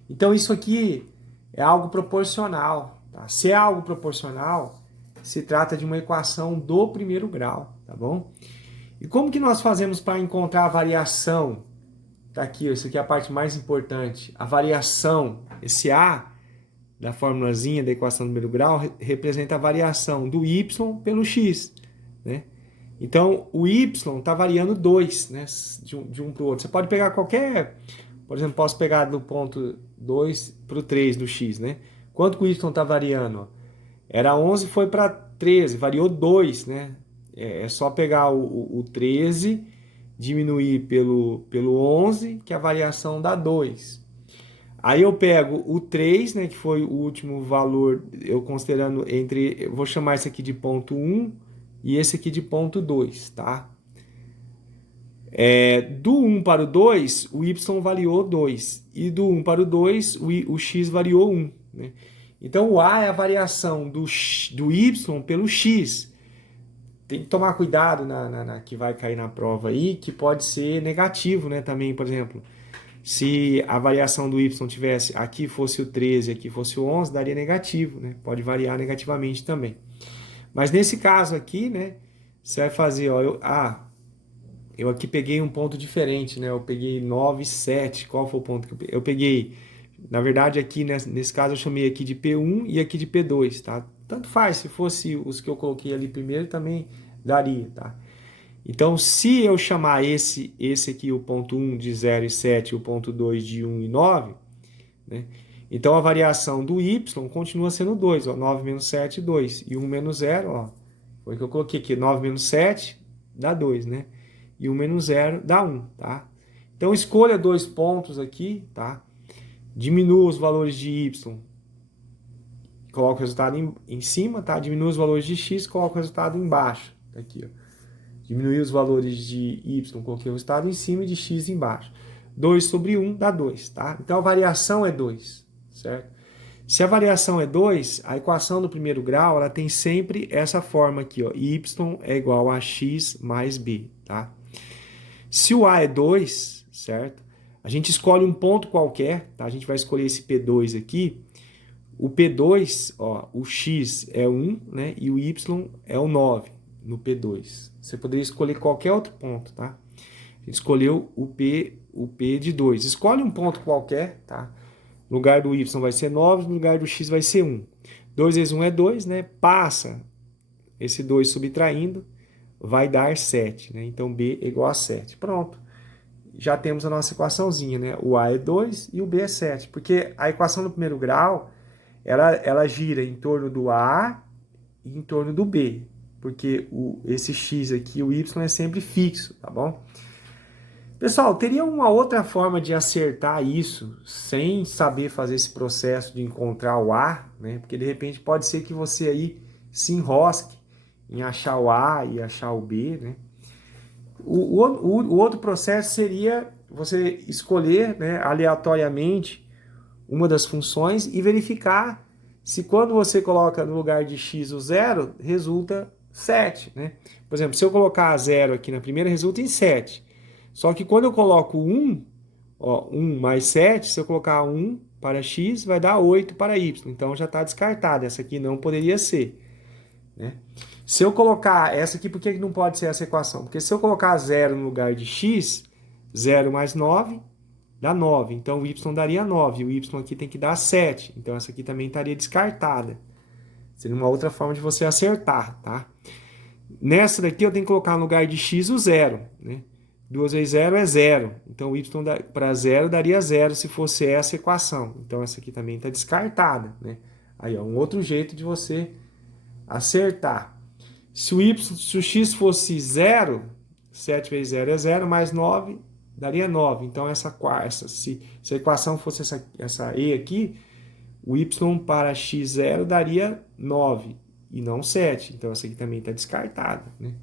Então, isso aqui é algo proporcional. Tá? Se é algo proporcional, se trata de uma equação do primeiro grau, tá bom? E como que nós fazemos para encontrar a variação? Tá aqui, isso aqui é a parte mais importante. A variação, esse A da formulazinha da equação do primeiro grau representa a variação do y pelo x, né? Então, o y está variando 2, né? De um para o outro. Você pode pegar qualquer... Por exemplo, posso pegar do ponto 2 para o 3 do x, né? Quanto que o y está variando? Era 11, foi para 13, variou 2, né? É só pegar o 13, diminuir pelo 11, que a variação dá 2. Aí eu pego o 3, né, que foi o último valor, eu considerando eu vou chamar esse aqui de ponto 1 e esse aqui de ponto 2, tá? Do 1 para o 2, o y variou 2. E do 1 para o 2, o x variou 1. Né? Então, o A é a variação do y pelo x. Tem que tomar cuidado na que vai cair na prova aí, que pode ser negativo, né? Também, por exemplo, se a variação do y tivesse, aqui fosse o 13, aqui fosse o 11, daria negativo, né? Pode variar negativamente também. Mas nesse caso aqui, né? Você vai fazer, ó, eu aqui peguei um ponto diferente, né? Eu peguei 9, 7. Qual foi o ponto que eu peguei? Eu peguei Na verdade, aqui nesse caso eu chamei aqui de P1 e aqui de P2, tá? Tanto faz, se fosse os que eu coloquei ali primeiro também daria, tá? Então, se eu chamar esse aqui, o ponto 1 de 0 e 7, e o ponto 2 de 1 e 9, né? Então a variação do y continua sendo 2, ó, 9 menos 7, 2. E 1 menos 0, ó, foi o que eu coloquei aqui, 9 menos 7 dá 2, né? E 1 menos 0 dá 1, tá? Então escolha dois pontos aqui, tá? Diminua os valores de y, coloca o resultado em cima, tá? Diminua os valores de x, coloca o resultado embaixo. Aqui, ó. Diminuir os valores de y, coloquei o resultado em cima e de x embaixo. 2 sobre 1 dá 2, tá? Então a variação é 2, certo? Se a variação é 2, a equação do primeiro grau, ela tem sempre essa forma aqui, ó. Y é igual a x mais b, tá? Se o a é 2, certo? A gente escolhe um ponto qualquer, tá? A gente vai escolher esse P2 aqui. O P2, ó, o x é 1, né? E o y é o 9 no P2. Você poderia escolher qualquer outro ponto, tá? A gente escolheu o P de 2. Escolhe um ponto qualquer, tá? No lugar do y vai ser 9, no lugar do x vai ser 1. 2 vezes 1 é 2, né? Passa esse 2 subtraindo, vai dar 7, né? Então b é igual a 7. Pronto. Já temos a nossa equaçãozinha, né? O a é 2 e o b é 7. Porque a equação do primeiro grau, ela gira em torno do a e em torno do b. Porque esse x aqui, o y, é sempre fixo, tá bom? Pessoal, teria uma outra forma de acertar isso sem saber fazer esse processo de encontrar o A, né? Porque de repente pode ser que você aí se enrosque em achar o A e achar o B, né? O outro processo seria você escolher, né, aleatoriamente uma das funções e verificar se quando você coloca no lugar de x o zero, resulta 7, né? Por exemplo, se eu colocar 0 aqui na primeira, resulta em 7. Só que quando eu coloco 1, ó, 1 mais 7, se eu colocar 1 para x, vai dar 8 para y. Então já está descartada, essa aqui não poderia ser, né? Se eu colocar essa aqui, por que não pode ser essa equação? Porque se eu colocar 0 no lugar de x, 0 mais 9 dá 9. Então o y daria 9, e o y aqui tem que dar 7. Então essa aqui também estaria descartada. Seria uma outra forma de você acertar, tá? Nessa daqui eu tenho que colocar no lugar de x o 0, né? 2 vezes 0 é 0. Então, o y para 0 daria 0 se fosse essa equação. Então, essa aqui também está descartada, né? Aí, ó, um outro jeito de você acertar. Se o x fosse 0, 7 vezes 0 é 0, mais 9 daria 9. Então, se a equação fosse essa e aqui, o y para x0 daria 9 e não 7. Então, essa aqui também está descartada, né?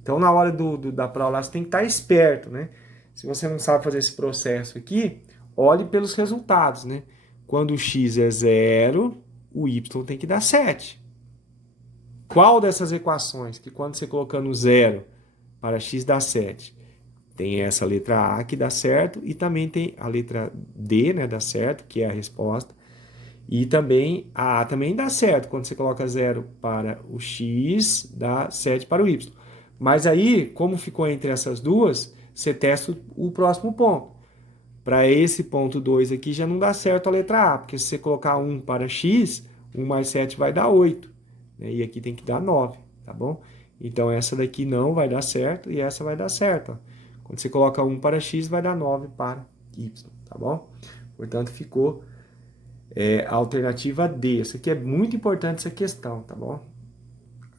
Então, na hora da prova lá, você tem que estar esperto, né? Se você não sabe fazer esse processo aqui, olhe pelos resultados, né? Quando o x é 0, o y tem que dar 7. Qual dessas equações que quando você colocando 0 para x dá 7? Tem essa letra A que dá certo e também tem a letra D, né, dá certo, que é a resposta. E também a A também dá certo. Quando você coloca 0 para o x, dá 7 para o y. Mas aí, como ficou entre essas duas, você testa o próximo ponto. Para esse ponto 2 aqui já não dá certo a letra A, porque se você colocar 1 para x, 1 mais 7 vai dar 8. Né? E aqui tem que dar 9, tá bom? Então essa daqui não vai dar certo e essa vai dar certo. Ó. Quando você coloca 1 para x, vai dar 9 para y, tá bom? Portanto, ficou a alternativa D. Essa aqui é muito importante, essa questão, tá bom?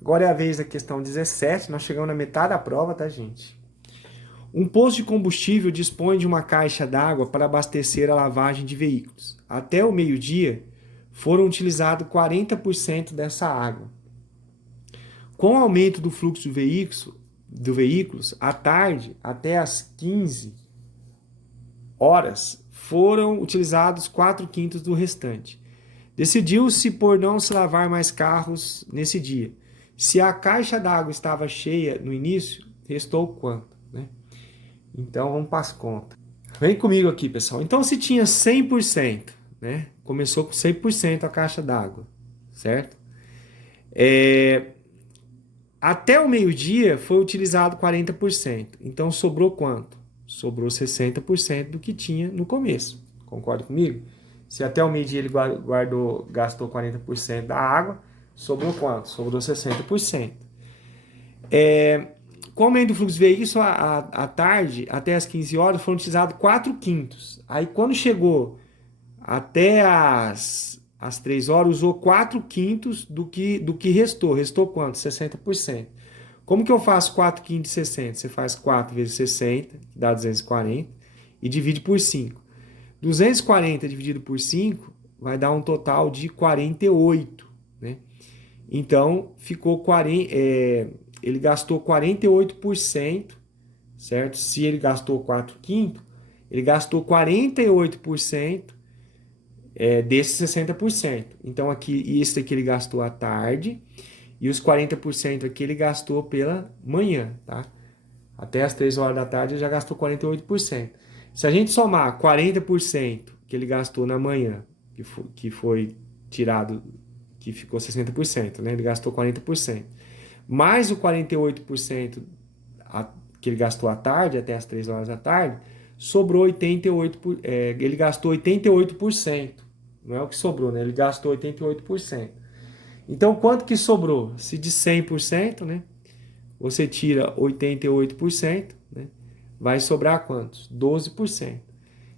Agora é a vez da questão 17, nós chegamos na metade da prova, tá, gente? Um posto de combustível dispõe de uma caixa d'água para abastecer a lavagem de veículos. Até o meio-dia, foram utilizados 40% dessa água. Com o aumento do fluxo de veículos, à tarde, até às 15 horas, foram utilizados 4/5 do restante. Decidiu-se por não se lavar mais carros nesse dia. Se a caixa d'água estava cheia no início, restou quanto? Né? Então, vamos para as contas. Vem comigo aqui, pessoal. Então, se tinha 100%, né? Começou com 100% a caixa d'água, certo? Até o meio-dia foi utilizado 40%. Então, sobrou quanto? Sobrou 60% do que tinha no começo. Concorda comigo? Se até o meio-dia ele gastou 40% da água, sobrou quanto? Sobrou 60%. Com o aumento do fluxo de veículos, à tarde, até as 15 horas, foram utilizados 4/5. Aí quando chegou até as 3 horas, usou 4/5 do que restou. Restou quanto? 60%. Como que eu faço 4/5 de 60? Você faz 4 vezes 60, que dá 240, e divide por 5. 240 dividido por 5 vai dar um total de 48, né? Então, ficou 40, ele gastou 48%, certo? Se ele gastou 4/5, ele gastou 48% desses 60%. Então, aqui, isso aqui ele gastou à tarde, e os 40% aqui ele gastou pela manhã, tá? Até as 3 horas da tarde ele já gastou 48%. Se a gente somar 40% que ele gastou na manhã, que foi tirado, que ficou 60%, né? Ele gastou 40%. Mais o 48% que ele gastou à tarde, até as 3 horas da tarde, sobrou 88%. Ele gastou 88%. Não é o que sobrou, né? Ele gastou 88%. Então, quanto que sobrou? Se de 100%, né? Você tira 88%, né? Vai sobrar quantos? 12%.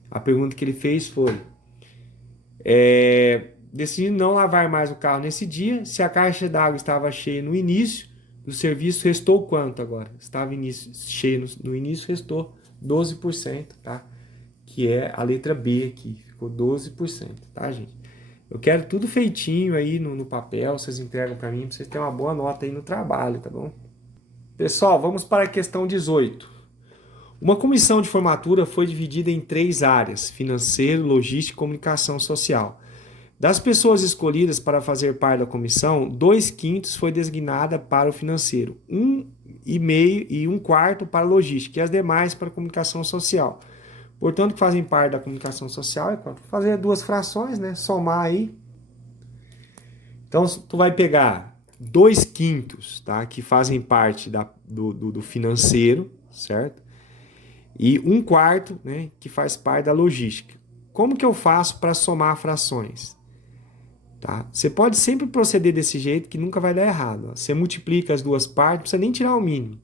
A pergunta que ele fez foi: decidi não lavar mais o carro nesse dia. Se a caixa d'água estava cheia no início do serviço, restou quanto agora? Estava cheio no início, restou 12%, tá? Que é a letra B aqui. Ficou 12%, tá, gente? Eu quero tudo feitinho aí no papel, vocês entregam para mim, para vocês terem uma boa nota aí no trabalho, tá bom? Pessoal, vamos para a questão 18. Uma comissão de formatura foi dividida em 3 áreas: financeiro, logística e comunicação social. Das pessoas escolhidas para fazer parte da comissão, 2/5 foi designada para o financeiro, 1,5 e 1/4 para a logística e as demais para a comunicação social. Portanto, que fazem parte da comunicação social, é quanto? Fazer 2 frações, né? Somar aí. Então, tu vai pegar 2/5, tá? Que fazem parte do financeiro, certo? E 1/4, né? Que faz parte da logística. Como que eu faço para somar frações? Tá? Você pode sempre proceder desse jeito que nunca vai dar errado. Ó. Você multiplica as duas partes, não precisa nem tirar o mínimo.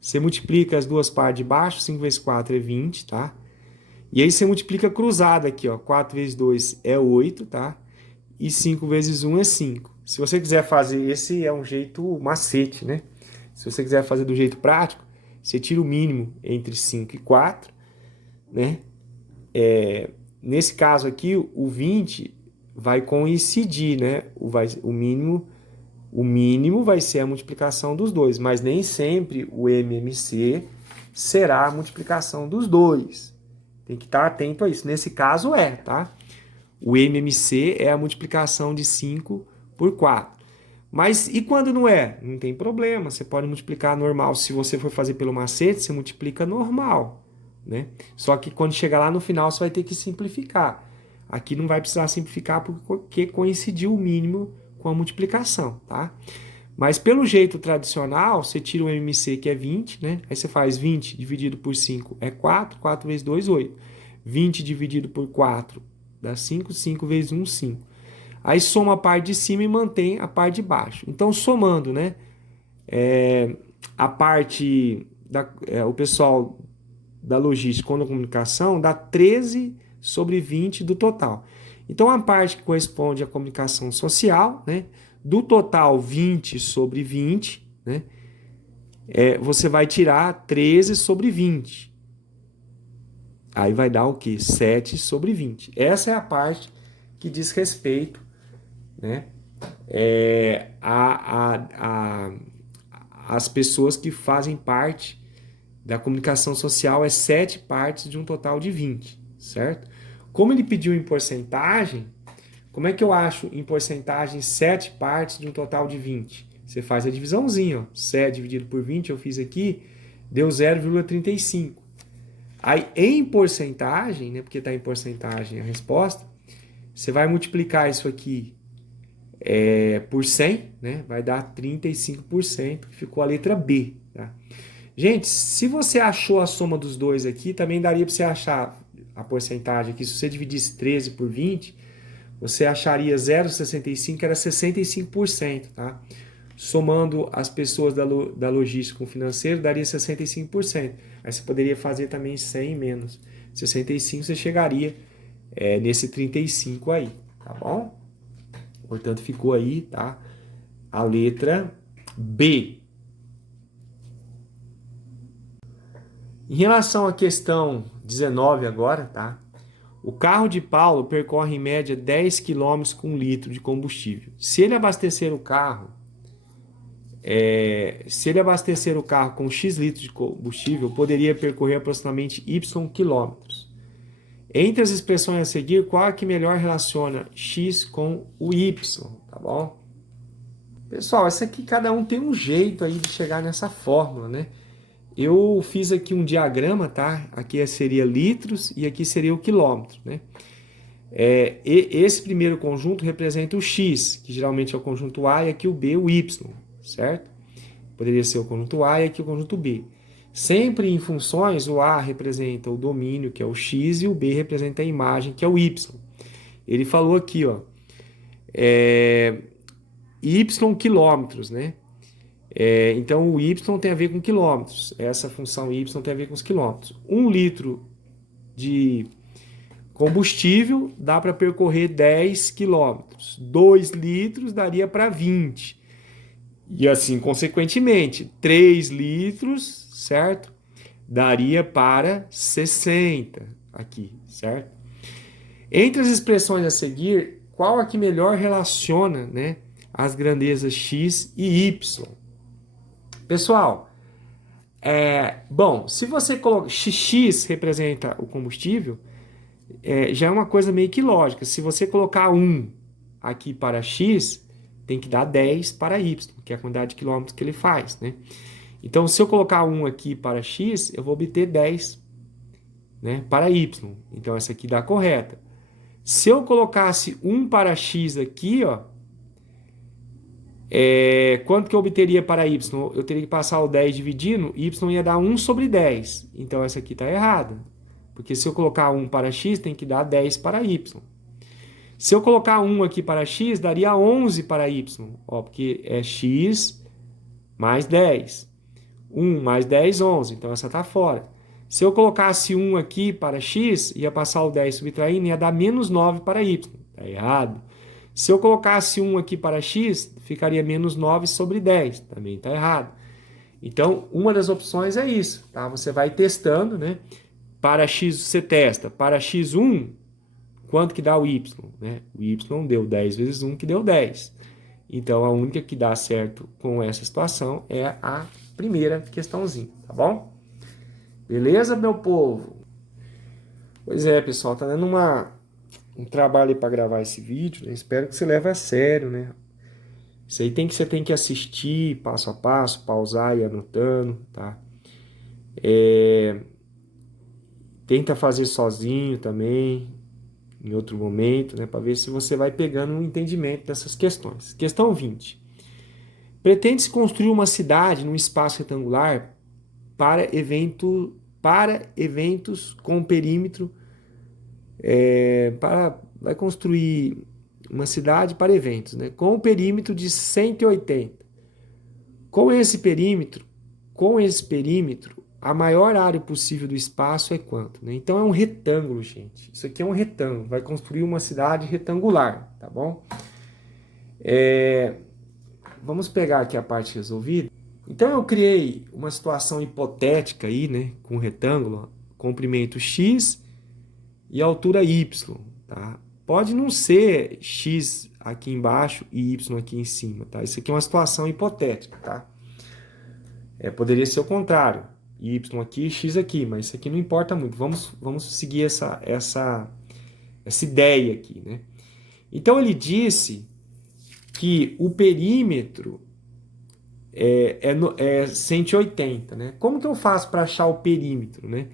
Você multiplica as duas partes de baixo, 5 vezes 4 é 20, tá? E aí você multiplica cruzado aqui, ó. 4 vezes 2 é 8, tá? E 5 vezes 1 é 5. Se você quiser fazer, esse é um jeito macete, né? Se você quiser fazer do jeito prático, você tira o mínimo entre 5 e 4, né? Nesse caso aqui, o 20 vai coincidir, né? O mínimo vai ser a multiplicação dos dois, mas nem sempre o MMC será a multiplicação dos dois. Tem que estar atento a isso. Nesse caso tá? O MMC é a multiplicação de 5 por 4. Mas e quando não é? Não tem problema, você pode multiplicar normal. Se você for fazer pelo macete, você multiplica normal, né? Só que quando chegar lá no final, você vai ter que simplificar. Aqui não vai precisar simplificar porque coincidiu o mínimo com a multiplicação, tá? Mas pelo jeito tradicional, você tira o MMC, que é 20, né? Aí você faz 20 dividido por 5 é 4, 4 vezes 2, 8. 20 dividido por 4 dá 5, 5 vezes 1, 5. Aí soma a parte de cima e mantém a parte de baixo. Então, somando, né? A parte, o pessoal da logística com a comunicação dá 13 sobre 20 do total. Então, a parte que corresponde à comunicação social, né? Do total 20 sobre 20, né? Você vai tirar 13 sobre 20. Aí vai dar o quê? 7 sobre 20. Essa é a parte que diz respeito, né? As pessoas que fazem parte da comunicação social 7 partes de um total de 20, certo? Como ele pediu em porcentagem, como é que eu acho em porcentagem 7 partes de um total de 20? Você faz a divisãozinha, ó. 7 dividido por 20, eu fiz aqui, deu 0,35. Aí em porcentagem, né, porque está em porcentagem a resposta, você vai multiplicar isso aqui por 100, né, vai dar 35%, que ficou a letra B. Tá? Gente, se você achou a soma dos dois aqui, também daria para você achar a porcentagem aqui, se você dividisse 13 por 20, você acharia 0,65, que era 65%, tá? Somando as pessoas da logística com o financeiro, daria 65%. Aí você poderia fazer também 100 menos 65, você chegaria nesse 35 aí, tá bom? Portanto, ficou aí, tá? A letra B. Em relação à questão 19 agora, tá? O carro de Paulo percorre em média 10 km com 1 litro de combustível. Se ele abastecer o carro com X litros de combustível, poderia percorrer aproximadamente Y quilômetros. Entre as expressões a seguir, qual é que melhor relaciona X com o Y, tá bom? Pessoal, essa aqui cada um tem um jeito aí de chegar nessa fórmula, né? Eu fiz aqui um diagrama, tá? Aqui seria litros e aqui seria o quilômetro, né? Esse primeiro conjunto representa o X, que geralmente é o conjunto A, e aqui o B, o Y, certo? Poderia ser o conjunto A e aqui o conjunto B. Sempre em funções, o A representa o domínio, que é o X, e o B representa a imagem, que é o Y. Ele falou aqui, ó, Y quilômetros, né? Então o Y tem a ver com quilômetros. Essa função Y tem a ver com os quilômetros. 1 litro de combustível dá para percorrer 10 quilômetros. 2 litros daria para 20. E assim, consequentemente, 3 litros, certo? Daria para 60 aqui, certo? Entre as expressões a seguir, qual a que melhor relaciona, né, as grandezas X e Y? Pessoal, bom, se você coloca X representa o combustível, já é uma coisa meio que lógica. Se você colocar 1 aqui para X, tem que dar 10 para Y, que é a quantidade de quilômetros que ele faz, né? Então, se eu colocar 1 aqui para X, eu vou obter 10, né, para Y. Então, essa aqui dá correta. Se eu colocasse 1 para X aqui, ó, quanto que eu obteria para Y? Eu teria que passar o 10 dividindo, Y ia dar 1 sobre 10. Então, essa aqui está errada. Porque se eu colocar 1 para X, tem que dar 10 para Y. Se eu colocar 1 aqui para X, daria 11 para Y. Ó, porque é X mais 10. 1 mais 10, 11. Então, essa está fora. Se eu colocasse 1 aqui para X, ia passar o 10 subtraindo, ia dar menos 9 para Y. Está errado. Se eu colocasse 1 aqui para X, ficaria menos 9 sobre 10. Também está errado. Então, uma das opções é isso. Tá? Você vai testando, né? Para X você testa. Para X1, quanto que dá o Y? Né? O Y deu 10 vezes 1, que deu 10. Então, a única que dá certo com essa situação é a primeira questãozinha, tá bom? Beleza, meu povo? Pois é, pessoal, tá dando um trabalho aí para gravar esse vídeo, né? Espero que você leve a sério, né? Isso aí você tem que assistir passo a passo, pausar e ir anotando, tá? Tenta fazer sozinho também, em outro momento, né? Para ver se você vai pegando um entendimento dessas questões. Questão 20. Pretende-se construir uma cidade num espaço retangular para eventos com perímetro. Vai construir uma cidade para eventos, né? Com um perímetro de 180. Com esse perímetro, a maior área possível do espaço é quanto? Né? Então é um retângulo, gente. Isso aqui é um retângulo. Vai construir uma cidade retangular, tá bom? Vamos pegar aqui a parte resolvida. Então eu criei uma situação hipotética aí, né? Com um retângulo, comprimento x e altura y, tá? Pode não ser x aqui embaixo e y aqui em cima, tá? Isso aqui é uma situação hipotética, tá? Poderia ser o contrário, y aqui e x aqui, mas isso aqui não importa muito. Vamos seguir essa ideia aqui, né? Então ele disse que o perímetro é 180, né? Como que eu faço para achar o perímetro, né?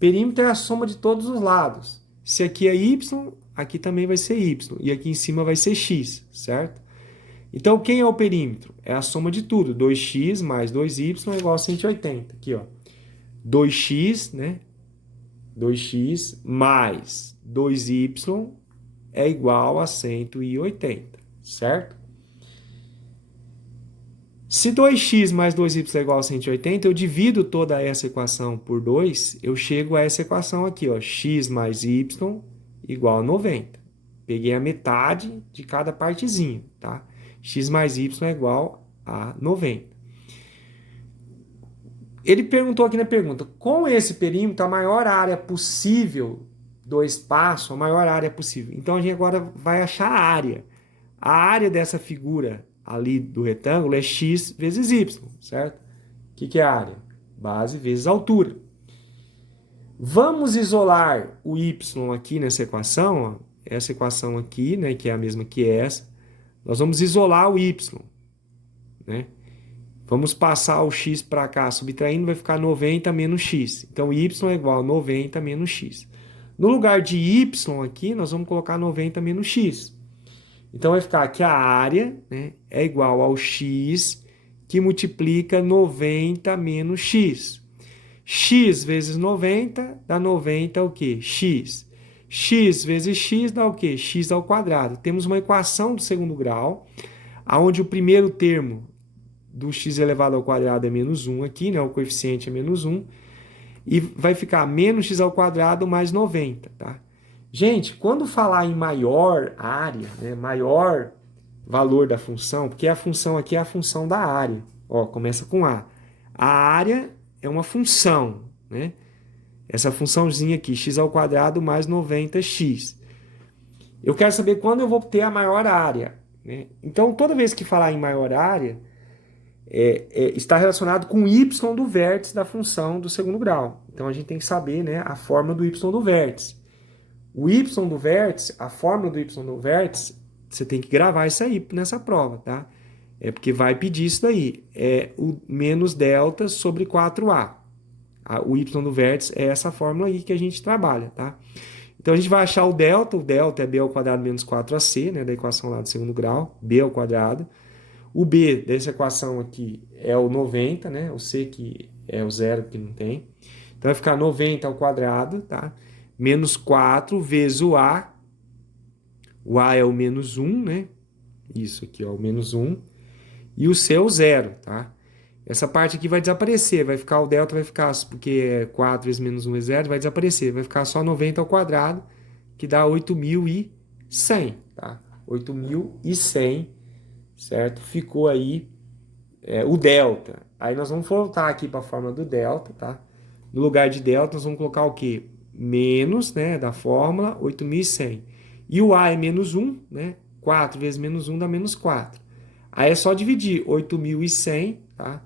Perímetro é a soma de todos os lados. Se aqui é y, aqui também vai ser y. E aqui em cima vai ser x, certo? Então, quem é o perímetro? É a soma de tudo. 2x mais 2y é igual a 180. Aqui, ó. 2x, né? 2x mais 2y é igual a 180, certo? Se 2x mais 2y é igual a 180, eu divido toda essa equação por 2, eu chego a essa equação aqui, ó, x mais y igual a 90. Peguei a metade de cada partezinha, tá? X mais y é igual a 90. Ele perguntou aqui na pergunta, com esse perímetro, a maior área possível do espaço, a maior área possível. Então, a gente agora vai achar a área. A área dessa figura ali do retângulo é x vezes y, certo? O que é a área? Base vezes altura. Vamos isolar o y aqui nessa equação, ó. Essa equação aqui, né, que é a mesma que essa. Nós vamos isolar o y, né? Vamos passar o x para cá, subtraindo, vai ficar 90 menos x. Então, y é igual a 90 menos x. No lugar de y aqui, nós vamos colocar 90 menos x. Então, vai ficar que a área, né, é igual ao x que multiplica 90 menos x. X vezes 90 dá 90 o quê? X. X vezes x dá o quê? X ao quadrado. Temos uma equação do segundo grau, onde o primeiro termo do x elevado ao quadrado é menos 1 aqui, né? O coeficiente é menos 1. E vai ficar menos x ao quadrado mais 90, tá? Gente, quando falar em maior área, né, maior valor da função, porque a função aqui é a função da área. Ó, começa com A. A área é uma função, né? Essa funçãozinha aqui, x ao quadrado mais 90x. Eu quero saber quando eu vou ter a maior área, né? Então, toda vez que falar em maior área, está relacionado com o y do vértice da função do segundo grau. Então, a gente tem que saber, né, a fórmula do y do vértice. O y do vértice, a fórmula do y do vértice, você tem que gravar isso aí nessa prova, tá? É porque vai pedir isso daí. É o menos delta sobre 4a. O y do vértice é essa fórmula aí que a gente trabalha, tá? Então, a gente vai achar o delta é b ao quadrado menos 4ac, né, da equação lá do segundo grau, b ao quadrado. O b dessa equação aqui é o 90, né? O c que é o zero que não tem. Então, vai ficar 90 ao quadrado, tá? Menos 4 vezes o a. O a é o menos 1, né? Isso aqui, ó, o menos 1. E o c é o zero, tá? Essa parte aqui vai desaparecer, vai ficar, o delta vai ficar, porque é 4 vezes menos 1 é zero, vai desaparecer. Vai ficar só 90 ao quadrado, que dá 8.100, tá? 8.100, certo? Ficou aí o delta. Aí nós vamos voltar aqui para a fórmula do delta, tá? No lugar de delta, nós vamos colocar o quê? Menos, né, da fórmula, 8.100. E o a é menos 1, né? 4 vezes menos 1 dá menos 4. Aí é só dividir 8.100, tá?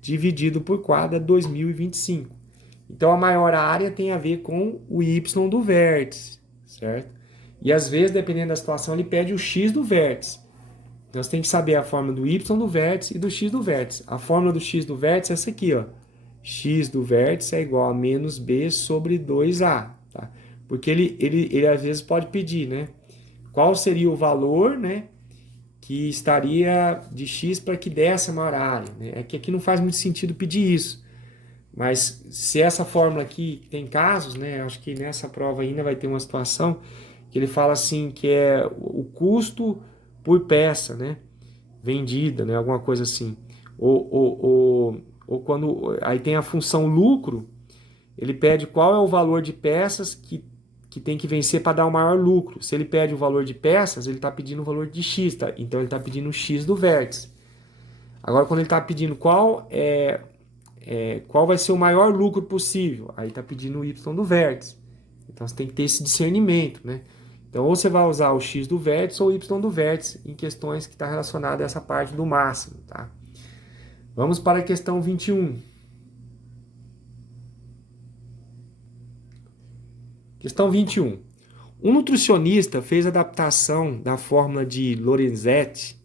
Dividido por 4 é 2.025. Então, a maior área tem a ver com o y do vértice, certo? E às vezes, dependendo da situação, ele pede o x do vértice. Então, você tem que saber a fórmula do y do vértice e do x do vértice. A fórmula do x do vértice é essa aqui, ó. X do vértice é igual a menos b sobre 2a, tá? Porque ele às vezes pode pedir, né? Qual seria o valor, né, que estaria de x para que desse a maior área, né? É que aqui não faz muito sentido pedir isso. Mas se essa fórmula aqui tem casos, né? Acho que nessa prova ainda vai ter uma situação que ele fala assim, que é o custo por peça, né? Vendida, né? Alguma coisa assim. Ou quando aí tem a função lucro, ele pede qual é o valor de peças que tem que vencer para dar o maior lucro. Se ele pede o valor de peças, ele está pedindo o valor de x, tá? Então ele está pedindo o x do vértice. Agora, quando ele está pedindo qual vai ser o maior lucro possível, aí está pedindo o y do vértice. Então você tem que ter esse discernimento, né? Então, ou você vai usar o x do vértice ou o y do vértice em questões que está relacionada a essa parte do máximo, tá? Vamos para a questão 21. Questão 21. Um nutricionista fez a adaptação da fórmula de Lorenzetti,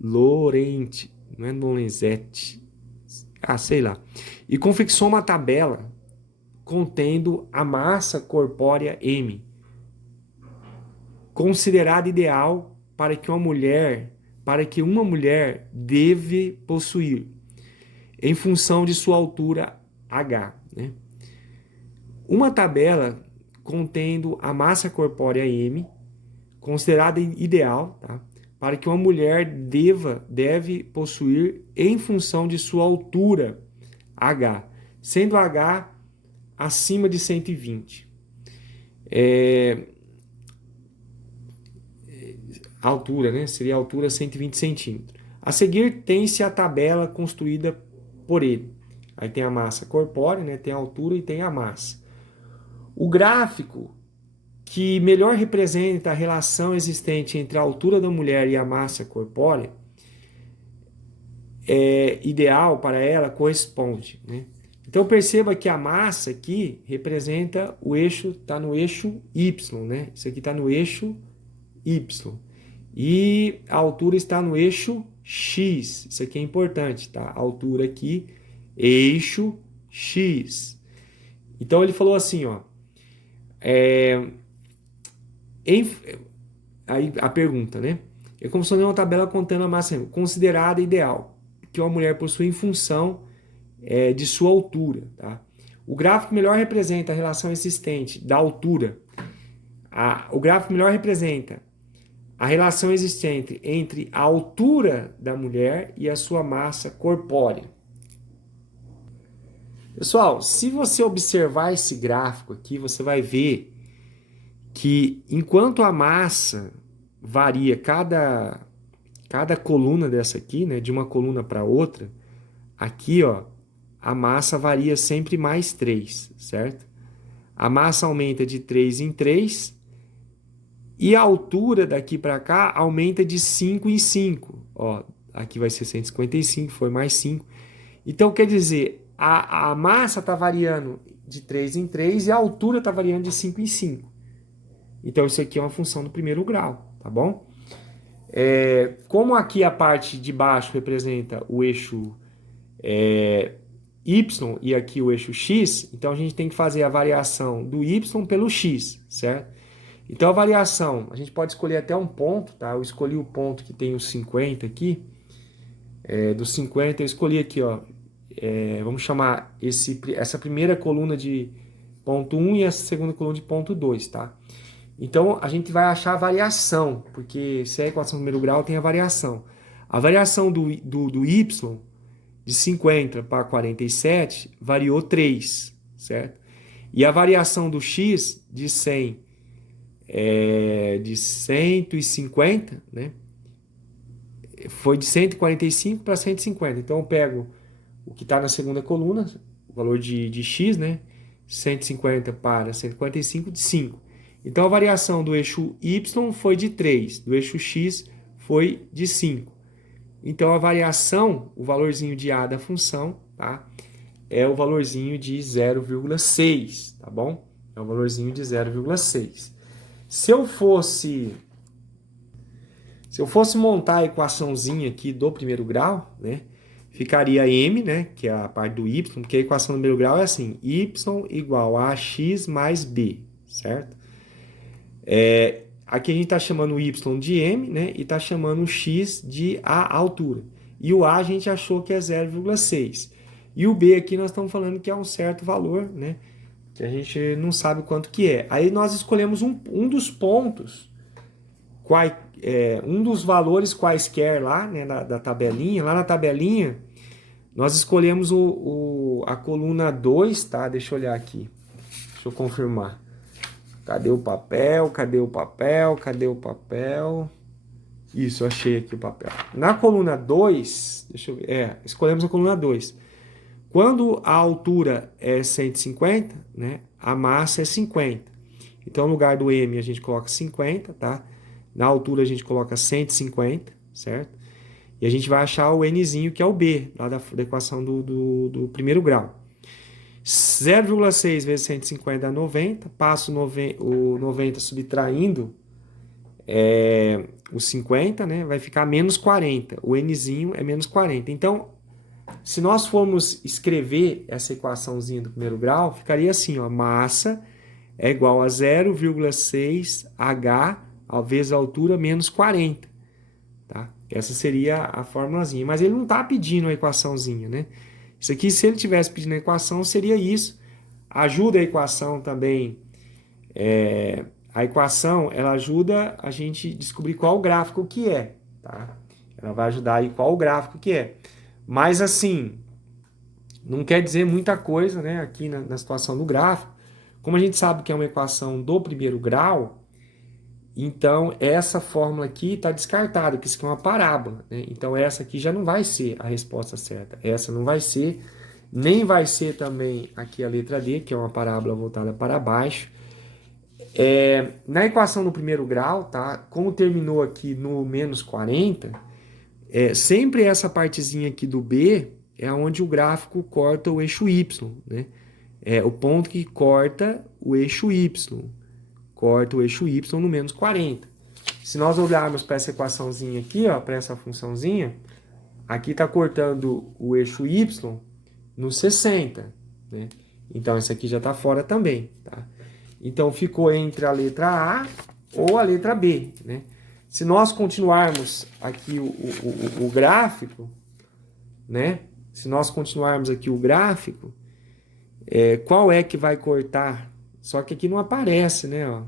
não é Lorenzetti, sei lá, e confeccionou uma tabela contendo a massa corpórea M, considerada ideal para que uma mulher deve possuir, em função de sua altura H, né? uma tabela contendo a massa corpórea M, considerada ideal, tá? Para que uma mulher deve possuir em função de sua altura, H, sendo H acima de 120. A altura, né? Seria a altura 120 centímetros. A seguir tem-se a tabela construída por ele. Aí tem a massa corpórea, né? Tem a altura e tem a massa. O gráfico que melhor representa a relação existente entre a altura da mulher e a massa corpórea ideal para ela corresponde, né? Então perceba que a massa aqui representa o eixo, está no eixo Y, né? Isso aqui está no eixo Y. E a altura está no eixo X. Isso aqui é importante, tá? A altura aqui, eixo X. Então ele falou assim, ó. Aí a pergunta, né? É como se fosse uma tabela contando a massa considerada ideal, que uma mulher possui em função de sua altura, tá? O gráfico melhor representa a relação existente da altura. O gráfico melhor representa a relação existente entre a altura da mulher e a sua massa corpórea. Pessoal, se você observar esse gráfico aqui, você vai ver que enquanto a massa varia cada coluna dessa aqui, né, de uma coluna para outra, aqui, ó, a massa varia sempre mais 3, certo? A massa aumenta de 3 em 3 e a altura daqui para cá aumenta de 5 em 5. Ó, aqui vai ser 155, foi mais 5. Então, quer dizer, a massa está variando de 3 em 3 e a altura está variando de 5 em 5. Então, isso aqui é uma função do primeiro grau, tá bom? Como aqui a parte de baixo representa o eixo Y e aqui o eixo X, então a gente tem que fazer a variação do Y pelo X, certo? Então a variação, a gente pode escolher até um ponto, tá? Eu escolhi o ponto que tem os 50 aqui. Dos 50 eu escolhi aqui, ó. Vamos chamar essa primeira coluna de ponto 1 e essa segunda coluna de ponto 2, tá? Então a gente vai achar a variação, porque se é a equação do primeiro grau tem a variação. A variação do Y de 50 para 47 variou 3, certo? E a variação do X de 100 de 150, né? Foi de 145 para 150. Então eu pego o que está na segunda coluna, o valor de X, né? 150 para 145 de 5. Então a variação do eixo Y foi de 3, do eixo X foi de 5. Então a variação, o valorzinho de A da função, tá? É o valorzinho de 0,6, tá bom? É o valorzinho de 0,6. Se eu fosse montar a equaçãozinha aqui do primeiro grau, né? Ficaria M, né? Que é a parte do Y, porque a equação do primeiro grau é assim: Y igual a x mais B, certo? Aqui a gente está chamando o Y de M, né? E está chamando o X de A altura. E o A a gente achou que é 0,6. E o B aqui nós estamos falando que é um certo valor, né? Que a gente não sabe quanto que é. Aí nós escolhemos um dos pontos, um dos valores quaisquer lá, né? Da tabelinha. Lá na tabelinha, nós escolhemos a coluna 2, tá? Deixa eu olhar aqui. Deixa eu confirmar. Cadê o papel? Cadê o papel? Cadê o papel? Isso, eu achei aqui o papel. Na coluna 2, deixa eu ver. Escolhemos a coluna 2. Quando a altura é 150, né? A massa é 50. Então, no lugar do M, a gente coloca 50, tá? Na altura, a gente coloca 150, certo? E a gente vai achar o Nzinho, que é o B, lá da equação do primeiro grau. 0,6 vezes 150 dá 90, passo o 90 subtraindo os 50, né? Vai ficar menos 40. O Nzinho é menos 40. Então, se nós formos escrever essa equaçãozinha do primeiro grau, ficaria assim, ó, massa é igual a 0,6 H vezes a altura menos 40. Tá? Essa seria a formulazinha. Mas ele não está pedindo a equaçãozinha, né? Isso aqui, se ele tivesse pedindo a equação, seria isso. Ajuda a equação também. A equação, ela ajuda a gente descobrir qual o gráfico que é, tá? Ela vai ajudar aí qual o gráfico que é. Mas assim, não quer dizer muita coisa, né? Aqui na situação do gráfico. Como a gente sabe que é uma equação do primeiro grau, então essa fórmula aqui está descartada, que isso aqui é uma parábola, né? Então essa aqui já não vai ser a resposta certa. Essa não vai ser, nem vai ser também aqui a letra D, que é uma parábola voltada para baixo. Na equação do primeiro grau, tá? Como terminou aqui no menos 40, sempre essa partezinha aqui do B é onde o gráfico corta o eixo Y, né? É o ponto que corta o eixo Y. Corta o eixo Y no menos 40. Se nós olharmos para essa equaçãozinha aqui, ó, para essa funçãozinha, aqui está cortando o eixo Y no 60, né? Então, isso aqui já está fora também, tá? Então, ficou entre a letra A ou a letra B, né? Se nós continuarmos aqui o gráfico, né? Se nós continuarmos aqui o gráfico, qual é que vai cortar? Só que aqui não aparece, né? Ó.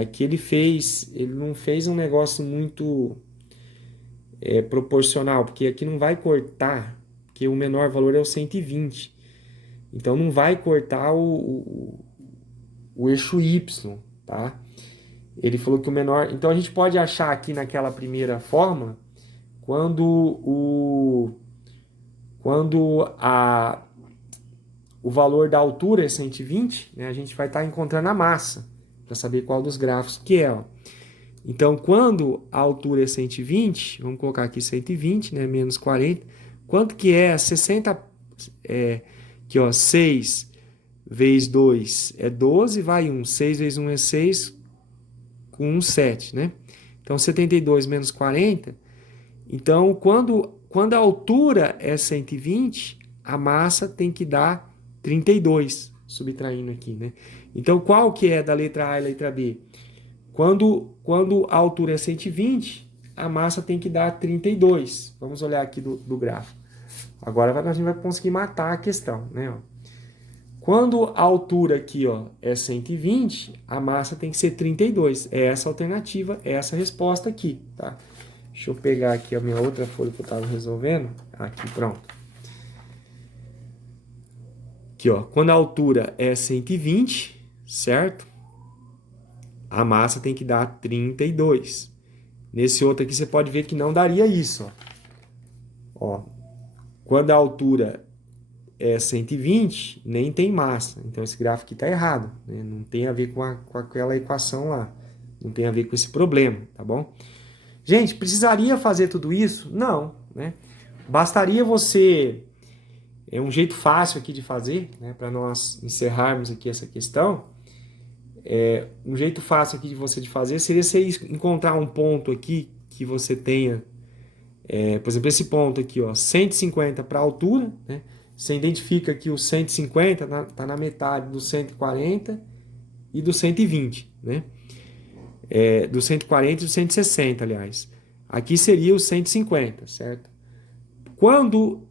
Aqui ele não fez um negócio muito proporcional, porque aqui não vai cortar, porque o menor valor é o 120. Então não vai cortar o eixo Y, tá? Ele falou que o menor... Então a gente pode achar aqui naquela primeira fórmula, quando o valor da altura é 120, né, a gente vai estar encontrando a massa, para saber qual dos gráficos que é. Ó. Então, quando a altura é 120, vamos colocar aqui 120, né, menos 40, quanto que é 60, aqui ó, 6 vezes 2 é 12, vai 1, 6 vezes 1 é 6, com 1, 7, né? Então, 72 menos 40, então, quando a altura é 120, a massa tem que dar 32, subtraindo aqui, né? Então, qual que é da letra A e letra B? Quando a altura é 120, a massa tem que dar 32. Vamos olhar aqui do gráfico. Agora a gente vai conseguir matar a questão, né? Ó. Quando a altura aqui ó, é 120, a massa tem que ser 32. É essa a alternativa, é essa a resposta aqui, tá? Deixa eu pegar aqui a minha outra folha que eu estava resolvendo. Aqui, pronto. Aqui, ó. Quando a altura é 120, certo? A massa tem que dar 32. Nesse outro aqui você pode ver que não daria isso, ó. Quando a altura é 120, nem tem massa. Então esse gráfico aqui está errado, né? Não tem a ver com aquela equação lá. Não tem a ver com esse problema, tá bom? Gente, precisaria fazer tudo isso? Não, né? Bastaria você... É um jeito fácil aqui de fazer, né? Para nós encerrarmos aqui essa questão. Um jeito fácil aqui de você fazer seria você encontrar um ponto aqui que você tenha... por exemplo, esse ponto aqui, ó, 150 para a altura, né? Você identifica que o 150 está na metade do 140 e do 120, né? Do 140 e do 160, aliás. Aqui seria o 150, certo? Quando